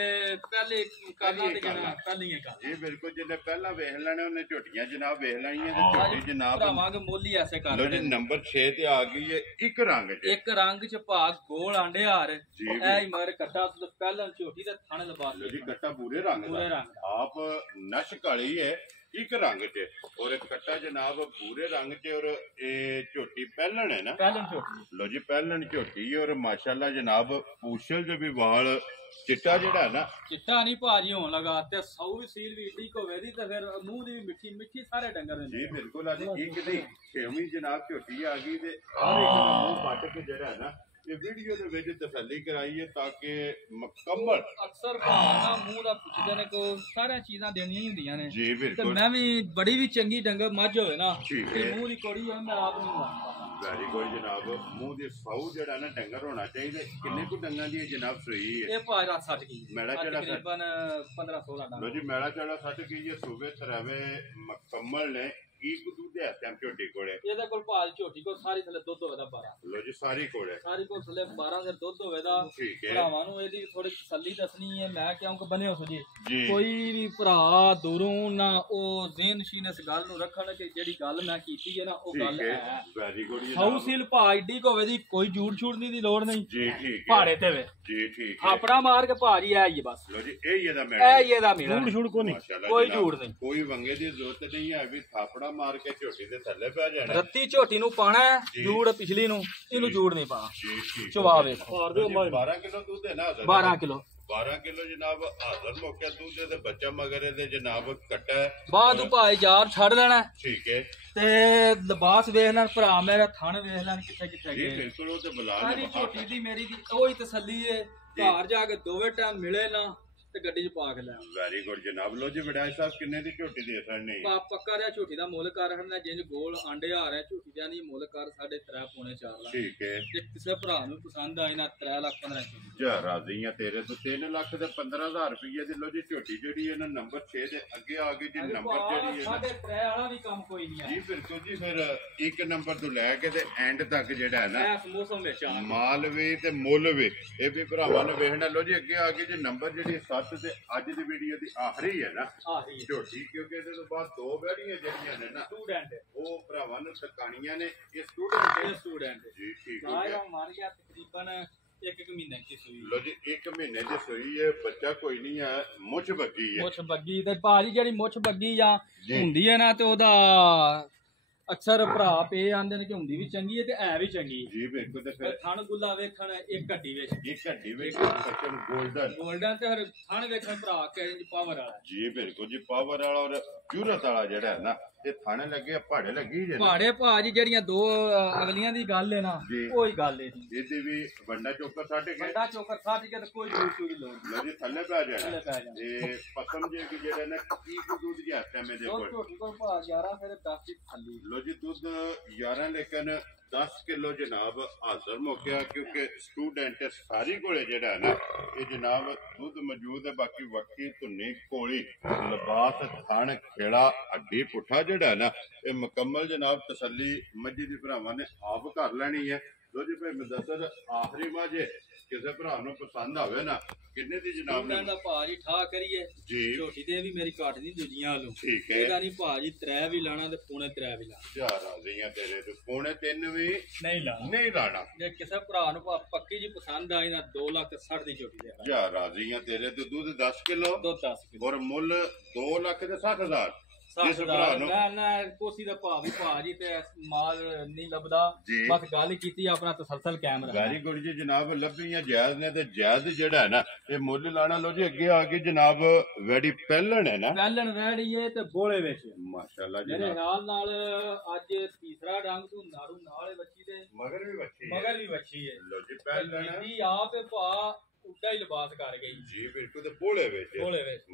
ਪਹਿਲੇ ਕਰਨਾ ਤੇ ਜਨਾ ਪਹਿਲੀਆਂ ਕਰ ਜੀ ਬਿਲਕੁਲ ਜਿਹਨੇ ਪਹਿਲਾਂ ਵੇਖ ਲੈਣੇ ਉਹਨੇ ਝੋਟੀਆਂ ਜਨਾਬ ਵੇਖ ਲੈਣੀਆਂ ਤੇ ਝੋਟੀ ਜਨਾਬ ਭਰਾਵਾਂਗੇ ਮੁੱਲ ਹੀ ਐਸੇ ਕਰ ਲੋ ਜੀ ਨੰਬਰ 6 ਤੇ ਆ ਗਈ ਹੈ ਇੱਕ ਰੰਗ ਚ ਭਾਗ ਗੋਲ ਆਂਡੇ ਹਾਰ ਐ ਹੀ ਮਰ ਕੱਟਾ ਪਹਿਲਾਂ ਝੋਟੀ ਦੇ ਥਣ ਲਬਾ ਲੋ ਜੀ ਕੱਟਾ ਪੂਰੇ ਰੰਗ ਦਾ ਆਪ ਨਸ਼ ਕਾਲੀ ਹੈ ਇੱਕ ਰੰਗ ਚ ਔਰ ਕੱਟਾ ਜਨਾਬ ਪੂਰੇ ਰੰਗ ਚ ਔਰ ਇਹ ਝੋਟੀ ਪਹਿਲਣ ਹੈ ਨਾ ਲੋ ਜੀ ਪਹਿਲਣ ਝੋਟੀ ਔਰ ਮਾਸ਼ਾਅੱਲਾ ਜਨਾਬ ਪੂਛਲ ਜੋ ਵੀ ਵਾਲ ਚਿੱਟਾ ਜਿਹੜਾ ਨਾ ਚਿੱਟਾ ਨਹੀਂ ਭਾਜੀ ਹੋਣ ਲਗਾ ਤੇ 100 ਵੀ ਸੀਲ ਵੀ ਏਡੀ ਕੋ ਵੇਦੀ ਤੇ ਫਿਰ ਮੂੰਹ ਦੀ ਮਿੱਠੀ ਸਾਰੇ ਡੰਗਰ ਨੇ ਜੀ ਬਿਲਕੁਲ ਅੱਜ ਇੱਕ ਦੀ ਛੇਵੀਂ ਜਨਾਬ ਝੋਟੀ ਆ ਗਈ ਤੇ ਹਰ ਇੱਕ ਦਾ ਮੂੰਹ ਪੱਟ ਕੇ ਜਿਹੜਾ ਨਾ ਇਹ ਵੀਡੀਓ ਦੇ ਵਿੱਚ ਤਸੱਲੀ ਕਰਾਈਏ ਤਾਂ ਕਿ ਮੁਕੰਮਲ ਅਕਸਰ ਭਾਣਾ ਮੂੰਹ ਦਾ ਪੁੱਛਦੇ ਨੇ ਕੋ ਸਾਰੀਆਂ ਚੀਜ਼ਾਂ ਦੇਣੀਆਂ ਹੀ ਹੁੰਦੀਆਂ ਨੇ ਜੀ ਬਿਲਕੁਲ ਤੇ ਮੈਂ ਵੀ ਬੜੀ ਵੀ ਚੰਗੀ ਡੰਗਰ ਮੱਝ ਹੋਵੇ ਨਾ ਤੇ ਮੂੰਹ ਦੀ ਕੋੜੀ ਹੋਵੇ ਮੈਂ ਆਪ ਨਹੀਂ ਮੰਨਦਾ ਵੈਰੀ ਗੁੱਡ ਜਨਾਬ। ਮੂੰਹ ਦੇ ਸਾਊ ਜਿਹੜਾ ਨਾ ਡੰਗਰ ਹੋਣਾ ਚਾਹੀਦਾ। ਕਿੰਨੇ ਕੁ ਡੰਗਾਂ ਦੀ ਜਨਾਬ ਸੂਈ ਹੈ? ਇਹ ਭਾਅ ਰਾਤ 60 ਕੀ ਮੈਲਾ ਚੜਾ ਤਕਰੀਬਨ 15-16 ਡੰਗ। ਲੋ ਜੀ ਮੈਲਾ ਚੜਾ 60 ਕੀ ਸੂਬੇ ਤਰਾਵੇ ਮੁਕੰਮਲ ਨੇ। ਕੀ ਕੁ ਦੁੱਧ ਹੈ ਟਾਈਮ ਝੋਟੀ ਕੋਲੇ? ਇਹਦੇ ਕੋਲ ਭਾਅ ਝੋਟੀ ਕੋਲ ਸਾਰੀ ਥੱਲੇ ਦੁੱਧ ਹੋਵੇਗਾ 12। ਲੋ ਜੀ ਸਾਰੀ ਕੋਲੇ ਸਾਰੀ ਕੋਲ ਥੱਲੇ 12 ਦੇ ਦੁੱਧ ਹੋਵੇਗਾ। ਠੀਕ ਹੈ। ਭਰਾਵਾਂ ਨੂੰ ਇਹਦੀ ਥੋੜੀ ਤਸੱਲੀ ਦੱਸਣੀ ਹੈ। ਮੈਂ ਕਿਉਂਕਿ ਬਨਿਓ ਸੋ ਜੀ ਜੀ ਕੋਈ ਵੀ ਭਰਾ ਦੂਰੋਂ ਨਾ ਉਹ ਜ਼ਿਹਨਸ਼ੀਨ ਇਸ ਗੱਲ ਨੂੰ ਰੱਖਣ ਕਿ ਜਿਹੜੀ ਗੱਲ ਮੈਂ ਕੀਤੀ ਹੈ ਨਾ ਉਹ ਗੱਲ ਹੈ। ਵੈਰੀ ਗੁੱਡ ਜੀ। ਹਾਊਸਿਲ ਭਾਅ ਏਡੀ ਹੋਵੇ ਦੀ ਕੋਈ ਝੂਠ ਛੂੜਨੀ ਦੀ ਲੋੜ ਨਹੀਂ ਜੀ ਠੀਕ ਹੈ। ਪਹਾੜੇ ਤੇ ਵੇ ਜੀ ਠੀਕ ਹੈ। ਆਪਣਾ ਮਾਰ ਕੇ ਭਾਜੀ ਆ ਹੀ ਬਸ। ਲੋ ਜੀ ਇਹ ਇਹਦਾ ਮੈਡਮ ਇਹ ਇਹਦਾ ਮੇਰਾ ਝੂਠ ਛੂੜ ਕੋ ਨਹੀਂ, ਕੋਈ ਝੂਠ ਨਹੀਂ। ਕੋਈ ਵੰਗੇ ਦੀ ਜ਼ਰੂਰਤ ਨਹੀਂ ਹੈ ਵੀ ਥਾਪੜਾ ਮਾਰ ਕੇ ਝੋਟੀ ਦੇ ਥੱਲੇ ਪੈ ਜਾਣਾ। ਰੱਤੀ ਝੋਟੀ ਨੂੰ ਪਾਣਾ ਜੂੜ ਪਿਛਲੀ ਨੂੰ ਇਹਨੂੰ ਜੂੜ ਨਹੀਂ ਪਾਣਾ। ਜੀ ਠੀਕ। ਚਵਾ ਵੇਖੋ 12 ਕਿਲੋ ਦੁੱਧ ਹੈ ਨਾ? 12 ਕਿਲੋ 12 ਕਿਲੋ ਜਨਾਬ ਹਾਜ਼ਰ ਮੌਕੇ ਦੁੱਧ ਦੇ ਬੱਚਾ ਮਗਰ ਇਹਦੇ ਜਨਾਬ ਕੱਟਾ ਹੈ। ਬਾਅਦ ਭਾਈ ਯਾਰ ਛੱਡ ਦੇਣਾ ਠੀਕ ਹੈ। ਤੇ ਲਿਬਾਸ ਵੇਖ ਲੈਣ ਭਰਾ ਮੇਰਾ ਥਣ ਵੇਖ ਲੈਣ ਕਿੱਥੇ ਕਿੱਥੇ ਜੀ ਗਏ। ਬਿਲਕੁਲ ਉਹ ਤੇ ਬੁਲਾ ਸਾਰੀ ਝੋਟੀ ਦੀ ਮੇਰੀ ਦੀ ਉਹੀ ਤਸੱਲੀ ਏ। ਘਰ ਜਾ ਕੇ ਦੋਵੇਂ ਟਾਈਮ ਮਿਲੇ ਨਾ ਤੇ ਗੱਡੀ 'ਚ ਪਾ ਕੇ ਲੈ। ਵੈਰੀ ਗੁੱਡ ਜਨਾਬ। ਲੋ ਜੀ ਵਡਾਈ ਸਾਹਿਬ ਕਿੰਨੇ ਦੀ ਝੋਟੀ ਦੇ ਸਕਦੇ? ਪੱਕਾ ਰਿਹਾ ਝੋਟੀ ਦਾ ਮੁੱਲ ਕਰ ਹੜਨਾ ਜਿੰਜ ਗੋਲ ਆਂਡੇ ਆ ਰਹੇ ਝੋਟੀ ਦਾ ਨਹੀਂ ਮੁੱਲ ਕਰ 3.5 ਪੌਣੇ 4 ਲੱਖ। ਠੀਕ ਹੈ। ਜੇ ਕਿਸੇ ਭਰਾ ਨੂੰ ਪਸੰਦ ਆਏ ਨਾ 3 ਲੱਖ 15 ਜਾ ਰਾਜ਼ੀ ਆ ਤੇਰੇ ਤੋਂ 3 ਲੱਖ ਤੇ 15,000 ਰੁਪਏ ਦੀ। ਲੋ ਜੀ ਝੋਟੀ ਜਿਹੜੀ ਹੈ ਨਾ ਨੰਬਰ 6 ਦੇ ਅੱਗੇ ਆ ਗਈ ਜੀ। ਨੰਬਰ ਜਿਹੜੀ ਹੈ 3.5 ਵਾਲਾ ਵੀ ਕੰਮ ਕੋਈ ਨਹੀਂ ਹੈ ਜੀ ਬਿਲਕੁਲ ਜੀ। ਫਿਰ ਇੱਕ ਨੰਬਰ ਤੋਂ ਲੈ ਕੇ ਤੇ ਐਂਡ ਤੱਕ ਜਿਹੜਾ ਹੈ ਨਾ ਇਸ ਮੌਸਮ ਵਿੱਚ ਆ ਮਾਲ ਵੀ ਤੇ ਮੁੱਲ ਵੀ ਇਹ ਵੀ ਭਰਾਵਾਂ ਨੂੰ ਵੇਖਣਾ। ਲੋ ਜੀ ਅੱਗੇ ਆ ਗਈ ਜੀ ਨੰਬਰ ਜਿਹੜੀ 7 ਤੇ ਅੱਜ ਦੀ ਵੀਡੀਓ ਦੀ ਆਖਰੀ ਹੈ ਨਾ ਆਹੀ ਝੋਟੀ ਕਿਉਂਕਿ ਇਹਦੇ ਤੋਂ ਬਾਅਦ 2 ਵੈੜੀਆਂ ਜਿਹੜੀਆਂ ਨੇ ਨਾ ਸਟੂਡੈਂਟ ਉਹ ਭਰਾਵਾਂ ਨੂੰ ਟਕਾਣੀਆਂ ਨੇ। ਇਹ ਸਟੂਡੈਂਟ ਜੀ ਠੀਕ ਹੋ ਗਿਆ। ਮਾਰ ਗਿਆ ਤਕਰੀਬਨ 1 ਮਹੀਨੇ ਦੀ ਸੂਈ। ਲੋ ਜੀ 1 ਮਹੀਨੇ ਦੀ ਸੂਈ ਹੈ। ਬੱਚਾ ਕੋਈ ਨਹੀਂ ਹੈ। ਮੁੱਛ ਬੱਗੀ ਹੈ। ਮੁੱਛ ਬੱਗੀ ਤੇ ਭਾਜੀ ਜਿਹੜੀ ਮੁੱਛ ਬੱਗੀ ਜਾਂ ਹੁੰਦੀ ਹੈ ਨਾ ਤੇ ਉਹਦਾ ਅਕਸਰ ਭਰਾ ਪੇ ਆਂਦੇ ਨੇ ਕਿ ਹੁੰਦੀ ਵੀ ਚੰਗੀ ਹੈ ਤੇ ਐ ਵੀ ਚੰਗੀ ਜੀ ਬਿਲਕੁਲ। ਤੇ ਫਿਰ ਥਣ ਗੁੱਲਾ ਵੇਖਣ ਇੱਕ ਘੱਟੀ ਵਿੱਚ ਗੋਲਡਨ ਤੇ ਹਰ ਥਣ ਵੇਖਣ ਭਰਾ ਕਿਹੜੀ ਪਾਵਰ ਵਾਲਾ ਜੀ ਬਿਲਕੁਲ ਜੀ। ਪਾਵਰ ਵਾਲਾ ਔਰ ਪਿਓਰਤ ਵਾਲਾ ਜਿਹੜਾ ਹੈ ਨਾ ਇਹ ਥਾਣੇ ਲੱਗੇ ਪਹਾੜੇ ਲੱਗੀ ਜੇ ਪਹਾੜੇ ਭਾਜੀ ਜਿਹੜੀਆਂ ਦੋ ਅਗਲੀਆਂ ਦੀ ਗੱਲ ਹੈ ਨਾ ਉਹੀ ਗੱਲ ਹੈ ਜੀ। ਇਹਦੇ ਵੀ ਵੱਡਾ ਚੋਕਰ ਛੱਡ ਕੇ ਵੱਡਾ ਚੋਕਰ ਛੱਡ ਕੇ ਤੇ ਕੋਈ ਦੂਰ ਚੂੜੀ ਲੋੜ ਨਹੀਂ ਜੀ। ਥੱਲੇ ਪੈ ਜਾਣਾ ਇਹ ਪਸਮ ਜੇ ਕਿ ਜਿਹੜਾ ਨਾ ਕੀ ਦੁੱਧ ਜਿਹਾ ਟਾਈਮ ਦੇ ਕੋਲ ਝੋਟੀ ਕੋਲ ਭਾ 11 ਫਿਰ 10 ਦੀ ਥੱਲੀ। ਲੋ ਜੀ ਦੁੱਧ 11 ਲੇਕਿਨ 10 ਕਿਲੋ ਜਨਾਬ ਹਾਜ਼ਰ ਮੌਕਿਆ ਕਿਉਂਕਿ ਸਟੂਡੈਂਟ ਸਾਰੀ ਕੋਲੇ ਜਿਹੜਾ ਨਾ ਇਹ ਜਨਾਬ ਦੁੱਧ ਮੌਜੂਦ ਹੈ। ਬਾਕੀ ਵਕਤੀ ਧੁੰਨੀ ਕੋਲੀ ਲਿਬਾਸ ਥਣ ਖੇੜਾ ਅੱਡੀ ਪੁੱਠਾ ਜਿਹੜਾ ਨਾ ਇਹ ਮੁਕੰਮਲ ਜਨਾਬ ਤਸੱਲੀ ਮੱਝੀ ਦੀ ਭਰਾਵਾਂ ਨੇ ਆਪ ਕਰ ਲੈਣੀ ਹੈ। ਲੋ ਜੀ ਭਾਈ ਮੁਦੱਸਰ ਆਖਰੀ ਮਾਝੇ ਕਿਸੇ ਭਰਾ ਨੂੰ ਪਸੰਦ ਆਵੇ ਨਾ ਕਿੰਨੇ ਦੀ ਜਨਾਬ ਨੇ ਦਾ ਭਾਜੀ ਠਾ ਕਰੀਏ ਜੀ। ਝੋਟੀ ਦੇ ਵੀ ਮੇਰੀ ਘਾਟ ਨਹੀਂ ਦੂਜੀਆਂ ਵੱਲੋਂ ਠੀਕ ਹੈ। ਇਹਦਾ ਨਹੀਂ ਭਾਜੀ 3 ਵੀ ਲਾਣਾ ਤੇ ਪੌਣੇ 3 ਵੀ ਲਾਣਾ। ਜਾ ਰਾਜ਼ੀਆਂ ਤੇਰੇ ਤੇ ਪੌਣੇ 3 ਵੀ ਨਹੀਂ ਲਾਣਾ। ਜੇ ਕਿਸੇ ਭਰਾ ਨੂੰ ਪੱਕੀ ਜੀ ਪਸੰਦ ਆਈ ਨਾ 2 ਲੱਖ 60 ਦੀ ਝੋਟੀ ਦੇ ਜਾ ਰਾਜ਼ੀਆਂ ਤੇਰੇ ਤੇ ਦੁੱਧ 10 ਕਿਲੋ ਦੁੱਧ 10 ਕਿਲੋ ਔਰ ਮੁੱਲ 2 ਲੱਖ ਤੇ 60,000। ਜਿਸ ਭਰਾ ਨੂੰ ਨਾ ਕੋਸੀ ਦਾ ਭਾਅ ਵੀ ਭਾਜੀ ਤੇ ਮਾਲ ਨਹੀਂ ਲੱਭਦਾ ਬਸ ਗੱਲ ਹੀ ਕੀਤੀ ਆਪਣਾ ਤਸਲਸਲ ਕਾਇਮ ਰੱਖਣਾ। ਵੈਰੀ ਗੁੱਡ ਜੀ ਜਨਾਬ। ਲੱਭੀਆਂ ਜਾਇਜ਼ ਨੇ ਤੇ ਜਾਇਜ਼ ਜਿਹੜਾ ਹੈ ਨਾ ਇਹ ਮੁੱਲ ਲਾਣਾ। ਲੋ ਜੀ ਅੱਗੇ ਆ ਕੇ ਜਨਾਬ ਵੈੜੀ ਪਹਿਲਣ ਹੈ ਨਾ ਪਹਿਲਣ ਵੈੜੀ ਹੈ ਤੇ ਬੋਲੇ ਵਿੱਚ ਮਾਸ਼ਾਅੱਲਾ ਜੀ। ਮੇਰੇ ਖਿਆਲ ਨਾਲ ਅੱਜ ਤੀਸਰਾ ਡੰਗ ਤੋਂ ਨਾੜੂ ਨਾਲ ਬੱਚੀ ਦੇ ਮਗਰ ਵੀ ਬੱਚੀ ਹੈ। ਲੋ ਜੀ ਪਹਿਲਣ ਜੀ ਆਪ ਭਾ ਉੱਡਾ ਹੀ ਲਿਬਾਸ ਕਰ ਗਈ ਜੀ ਬਿਲਕੁਲ। ਤੇ ਬੋਲੇ ਵਿੱਚ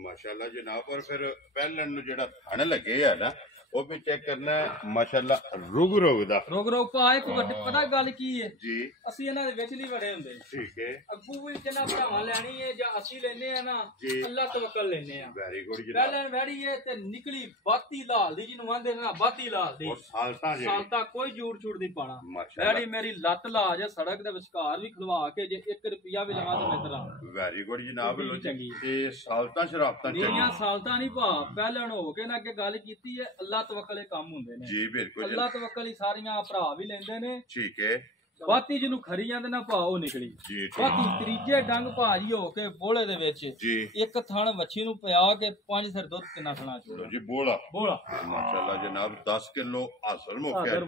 ਮਾਸ਼ਾਅੱਲਾ ਜਨਾਬ। ਔਰ ਫਿਰ ਪਹਿਲਣ ਨੂੰ ਜਿਹੜਾ ਥਣ ਲੱਗੇ ਆ ਨਾ ਉਹ ਵੀ ਚੈੱਕ ਕਰਨਾ ਮਾਸ਼ਾਅੱਲਾ ਰੁਗ ਦਾ ਪਾ ਇੱਕ ਪਤਾ ਗੱਲ ਕੀ ਹੈ ਜੀ। ਅਸੀਂ ਇਹਨਾਂ ਦੇ ਵਿੱਚ ਨਹੀਂ ਵੜੇ ਹੁੰਦੇ। ਠੀਕ ਹੈ। ਅੱਗੂ ਵੀ ਜਿੰਨਾ ਭਰਾਵਾਂ ਲੈਣੀ ਹੈ ਜਾਂ ਅਸੀਂ ਲੈਨੇ ਆ ਨਾ ਅੱਲਾਹ ਤਵੱਕਲ ਲੈਨੇ ਆ। ਵੈਰੀ ਗੁੱਡ ਜੀ। ਪਹਿਲਾਂ ਵੈੜੀ ਹੈ ਤੇ ਨਿਕਲੀ ਬਾਤੀ ਲਾਲ ਦੀ ਜਿਹਨੂੰ ਆਂਦੇ ਨੇ ਨਾ ਬਾਤੀ ਲਾਲ ਦੀ ਸਾਲਤਾ ਕੋਈ ਜੂੜ ਛੂੜ ਨਹੀਂ ਪਾਣਾ। ਵੈੜੀ ਮੇਰੀ ਲੱਤ ਲਾ ਜੇ ਸੜਕ ਦੇ ਵਿਚਕਾਰ ਵੀ ਖਲਵਾ ਕੇ ਜੇ 1 ਰੁਪਿਆ ਵੀ ਲਗਾ ਤੇ ਮੈਂ ਤਰਾ। ਵੈਰੀ ਗੁੱਡ ਜਨਾਬ। ਇਹ ਸਾਲਤਾ ਸ਼ਰਾਬਤਾਂ ਚੰਗੀਆਂ ਸਾਲਤਾ ਨਹੀਂ ਭਾ ਪਹਿਲਾਂ ਹੋ ਕੇ ਨਾ ਅੱਗੇ ਗੱਲ ਕੀਤੀ ਹੈ ਅੱਲਾਹ ਤਵੱਕਲ ਕੰਮ ਹੁੰਦੇ ਨੇ ਜੀ ਬਿਲਕੁਲ। ਅੱਲਾਹ ਤਵੱਕਲ ਹੀ ਸਾਰੀਆਂ ਭਰਾ ਵੀ ਲੈਂਦੇ ਨੇ। ਠੀਕ ਹੈ। ਬਾਤੀ ਜਿਹਨੂੰ ਖਰੀ ਜਾਂਦੇ ਨਾ ਭਾ ਉਹ ਨਿਕਲੀ। ਬਾਕੀ ਤੀਜੇ ਡੰਗ ਭਾਜੀ ਹੋ ਕੇ ਬੋਲੇ ਦੇ ਵਿੱਚ ਇੱਕ ਥਣ ਵੱਛੀ ਨੂੰ ਪਿਆ ਕੇ 5 ਸਿਰ ਦੁੱਧ ਕਿੰਨਾ ਥਣਾ ਚੋੜਾ ਜੀ। ਬੋਲਾ ਮਾਸ਼ਾਅੱਲਾ ਜਨਾਬ 10 ਕਿਲੋ ਹਾਸਲ ਮੁੱਕਿਆ। ਇਹ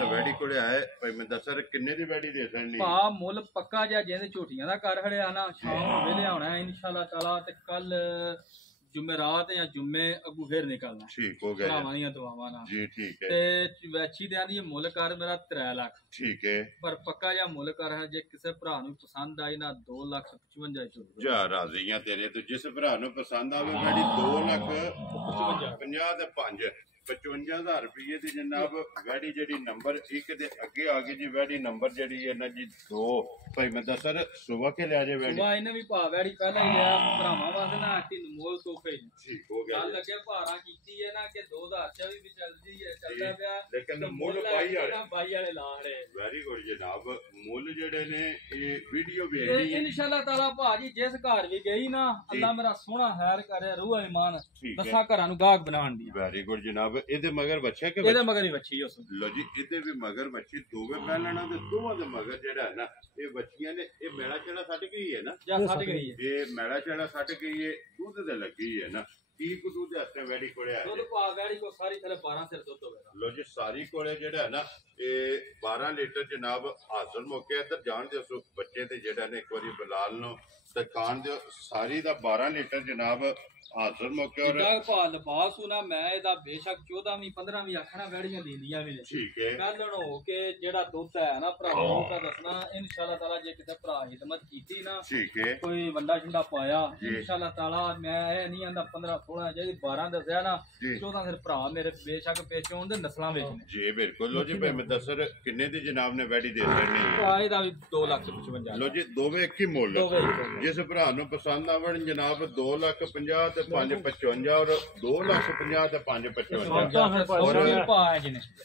ਤਾਂ ਵੈੜੀ ਕੋਲੇ ਆਏ ਭਾਈ ਮੈਂ ਦੱਸਰ ਕਿੰਨੇ ਦੀ ਵੈੜੀ ਦੇ ਸਕਣੀ ਭਾ ਮੁੱਲ ਪੱਕਾ ਜਿਹਾ ਜਿਹਦੇ ਝੋਟੀਆਂ ਦਾ ਕਰ ਖੜਿਆ ਨਾ ਸ਼ਾਮ ਵੇਲੇ ਆਉਣਾ ਇਨਸ਼ਾਅੱਲਾ ਤਾਲਾ ਤੇ ਕੱਲ ਜੁਮੇਰਾਤ ਜਾਂ ਜੁਮੇ ਅੱਗੂ ਫੇਰ ਨਿਕਲਣਾ। ਠੀਕ ਹੋ ਗਿਆ। ਭਰਾਵਾਂ ਦੀਆਂ ਦੁਆਵਾਂ ਨਾਲ ਜੀ ਠੀਕ ਹੈ। ਤੇ ਵੈਚੀ ਦੇ ਆਂਦੀ ਮੁੱਲ ਕਰ ਮੇਰਾ 3 ਲੱਖ। ਠੀਕ ਹੈ। ਪਰ ਪੱਕਾ ਜਿਹਾ ਮੁੱਲ ਕਰ ਹੈ ਜੇ ਕਿਸੇ ਭਰਾ ਨੂੰ ਪਸੰਦ ਆਈ ਨਾ 2,55,000 ਜਾ ਰਾਜ਼ੀਆਂ ਤੇਰੇ ਤੋਂ ਜਿਸ ਭਰਾ ਨੂੰ ਪਸੰਦ ਆਵੇ ਵੈੜੀ 2,55,000 ਤੇ 5 55,000 ਰੁਪਏ ਦੀ ਜਨਾਬ ਵੈੜੀ ਜਿਹੜੀ ਨੰਬਰ 1 ਦੇ ਅੱਗੇ ਆ ਗਈ ਜੀ ਵੈੜੀ ਨੰਬਰ ਜਿਹੜੀ ਹੈ ਨਾ ਜੀ 2 ਭਾਈ ਮੈਂ ਦੱਸਰ ਸੁਬਾ ਕੇ ਲਿਆ ਜੇ ਵੈੜੀ ਸੁਬਾ ਇਹਨੇ ਵੀ ਭਾ ਵੈੜੀ ਪਹਿਲਾਂ ਹੀ ਲਿਆ ਭਰਾਵਾਂ ਵਾਸਤੇ ਨਾ ਆਟੀ ਨਮੋਲ ਤੋਹਫੇ ਠੀਕ ਹੋ ਗਿਆ ਗੱਲ ਲੱਗੇ ਭਾਰਾਂ ਕੀਤੀ ਹੈ ਨਾ ਕਿ 2024 ਵੀ ਚੱਲਦੀ ਹੈ ਚੱਲਦਾ ਪਿਆ ਲੇਕਿਨ ਮੁੱਲ ਬਾਈ ਵਾਲੇ ਲਾ ਰਹੇ ਵੈਰੀ ਗੁੱਡ ਜਨਾਬ ਮੁੱਲ ਜਿਹੜੇ ਨੇ ਇਹ ਵੀਡੀਓ ਵੇਖਣੀ ਹੈ ਇਨਸ਼ਾਅੱਲਾ ਤਾਲਾ ਭਾਜੀ ਜਿਸ ਘਰ ਵੀ ਗਈ ਨਾ ਅੱਲਾ ਮੇਰਾ ਸੋਹਣਾ ਹੈਰ ਕਰੇ ਰੂਹ ਇਮਾਨ ਦਸਾਂ ਘਰਾਂ ਨੂੰ ਗਾਹਕ ਬਣਾਉਣ ਦੀ ਵੈਰੀ ਗੁੱਡ ਜਨਾਬ ਇਹਦੇ ਮਗਰ ਬੱਚਾ ਕਿ ਇਹਦੇ ਮਗਰ ਹੀ ਬੱਚੀ ਉਸ ਲੋ ਜੀ ਇਹਦੇ ਵੀ ਮਗਰ ਬੱਚੀ ਦੋਵੇਂ ਪਹਿਲਣਾ ਤੇ ਦੋਵਾਂ ਦੇ ਮਗਰ ਜਿਹੜਾ ਨਾ ਇਹ ਬੱਚੀਆਂ ਨੇ ਇਹ ਮੈਲਾ ਚੜਾ ਸੱਟ ਗਈ ਹੈ ਨਾ ਜਾਂ ਸੱਟ ਗਈ ਹੈ ਇਹ ਮੈਲਾ ਚੜਾ ਸੱਟ ਗਈ ਹੈ ਦੁੱਧ ਤੇ ਲੱਗੀ ਹੈ ਨਾ ਕੀ ਕੁ ਦੁੱਧ ਹੱਥੇ ਵੈੜੀ ਕੋਲੇ ਆ ਦੁੱਧ ਪਾ ਵੈੜੀ ਕੋ ਸਾਰੀ ਥਲੇ 12 ਸਿਰ ਦੁੱਧ ਹੋਵੇਗਾ ਲੋ ਜੀ ਸਾਰੀ ਕੋਲੇ ਜਿਹੜਾ ਹੈ ਨਾ ਇਹ 12 ਲੀਟਰ ਜਨਾਬ ਹਾਜ਼ਰ ਮੌਕੇ ਇੱਧਰ ਜਾਣ ਦਿਓ ਬੱਚੇ ਤੇ ਜਿਹੜਾ ਨੇ ਇੱਕ ਵਾਰੀ ਬਲਾਲ ਨੂੰ ਦਿਖਾਣ ਦਿਓ ਸਾਰੀ ਦਾ 12 ਲੀਟਰ ਜਨਾਬ ਹਾਜ਼ਰ ਮੌਕੇ ਔਰ ਜਿਹੜਾ ਭਾ ਲਿਬਾਸ ਹੋਣਾ ਮੈਂ ਇਹਦਾ ਬੇਸ਼ੱਕ 14ਵੀਂ 15ਵੀਂ ਆਖਣਾ ਵੈੜੀਆਂ ਲੀਂਦੀਆਂ ਵੀ ਨੇ ਠੀਕ ਹੈ ਕੱਲ ਹੋ ਕੇ ਜਿਹੜਾ ਦੁੱਧ ਹੈ ਨਾ ਭਰਾਵਾਂ ਨੂੰ ਤਾਂ ਦੱਸਣਾ ਇਨਸ਼ਾਅੱਲਾ ਤਾਲਾ ਜੇ ਕਿਤੇ ਭਰਾ ਹਿਦਮਤ ਕੀਤੀ ਨਾ ਠੀਕ ਹੈ ਕੋਈ ਵੰਡਾ ਛੰਡਾ ਪਾਇਆ ਇਨਸ਼ਾਅੱਲਾ ਤਾਲਾ ਮੈਂ ਇਹ ਨਹੀਂ ਆਂਦਾ 15 16 ਜਿਹੜੀ 12 ਦੱਸਿਆ ਨਾ 14 ਫਿਰ ਭਰਾ ਮੇਰੇ ਬੇਸ਼ੱਕ ਪੇਚੋਂ ਦੇ ਨਸਲਾਂ ਵਿੱਚ ਨੇ ਜੀ ਬਿਲਕੁਲ ਲੋ ਜੀ ਭਾਈ ਮੁਦੱਸਰ ਕਿੰਨੇ ਦੀ ਜਨਾਬ ਨੇ ਵੈੜੀ ਦੇ ਦੇਣੀ ਭਰਾ ਇਹਦਾ ਵੀ 2,55,000 ਲੋ ਜੀ ਦੋਵੇਂ ਇੱਕ ਹੀ ਮੁੱਲ ਜਿਸ ਭਰਾ ਨੂੰ ਪਸੰਦ ਆਵਣ ਜਨਾਬ 2,50,000 ਤੇ 5,55 ਔਰ 2,50,000 ਤੇ 5,55 ਔਰ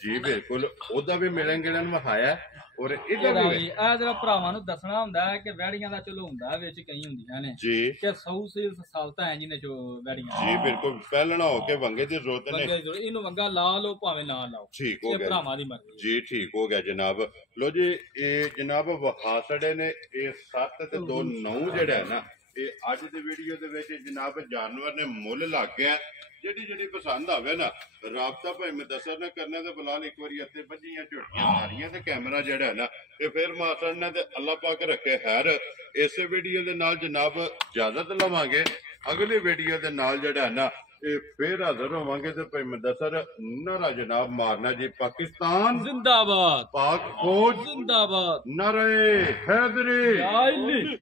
ਜੀ ਬਿਲਕੁਲ ਉਹਦਾ ਵੀ ਮਿਲਣ ਗਿਲਣ ਵਿਖਾਇਆ ਔਰ ਇਹਦਾ ਵੀ ਇਹ ਜਿਹੜਾ ਭਰਾਵਾਂ ਨੂੰ ਦੱਸਣਾ ਹੁੰਦਾ ਹੈ ਕਿ ਵੈੜੀਆਂ ਦਾ ਚਲੋ ਹੁੰਦਾ ਵਿੱਚ ਕਈ ਹੁੰਦੀਆਂ ਨੇ ਜੀ ਕਿ 100 ਸੀਲ ਸਾਲਤਾ ਹੈ ਜਿਹਨੇ ਜੋ ਵੈੜੀਆਂ ਜੀ ਬਿਲਕੁਲ ਪਹਿਲਣਾ ਹੋ ਕੇ ਵੰਗੇ ਦੀ ਜ਼ਰੂਰਤ ਨੇ ਇਹਨੂੰ ਵੰਗਾ ਲਾ ਲਓ ਭਾਵੇਂ ਨਾ ਲਾਓ ਠੀਕ ਹੋ ਗਿਆ ਭਰਾਵਾਂ ਦੀ ਮਰਜ਼ੀ ਜੀ ਠੀਕ ਹੋ ਗਿਆ ਜਨਾਬ ਲੋ ਜੀ ਇਹ ਜਨਾਬ ਵਹਾਸੜੇ ਨੇ ਇਹ 7 ਤੇ 2 9 ਜਿਹੜਾ ਹੈ ਨਾ ਇਹ ਅੱਜ ਦੀ ਵੀਡੀਓ ਦੇ ਵਿੱਚ ਜਨਾਬ ਜਾਨਵਰ ਨੇ ਮੁੱਲ ਲੱਗ ਗਿਆ ਜਿਹੜੀ ਪਸੰਦ ਆਵੇ ਨਾ ਰਾਬਤਾ ਭਾਈ ਮੁਦੱਸਰ ਨੇ ਕਰਨਾ ਤੇ ਬਲਾਲ ਇੱਕ ਵਾਰੀ ਇੱਥੇ ਵੱਜੀਆਂ ਝੁੱਟੀਆਂ ਮਾਰੀਆਂ ਤੇ ਕੈਮਰਾ ਜਿਹੜਾ ਹੈ ਨਾ ਇਹ ਫਿਰ ਮਾਸੜ ਨੇ ਤੇ ਅੱਲਾਹ ਪਾਕ ਰੱਖੇ ਖੈਰ ਇਸੇ ਵੀਡੀਓ ਦੇ ਨਾਲ ਜਨਾਬ ਇਜਾਜ਼ਤ ਲਵਾਂਗੇ ਅਗਲੀ ਵੀਡੀਓ ਦੇ ਨਾਲ ਜਿਹੜਾ ਹੈ ਨਾ ਇਹ ਫੇਰ ਹਾਜ਼ਰ ਹੋਵਾਂਗੇ ਤੇ ਭਾਈ ਮੁਦੱਸਰ ਨਾਰਾ ਜਨਾਬ ਮਾਰਨਾ ਜੀ ਪਾਕਿਸਤਾਨ ਜ਼ਿੰਦਾਬਾਦ ਪਾਕ ਫੌਜ ਜ਼ਿੰਦਾਬਾਦ ਨਾਰੇ ਹੈਦਰੀ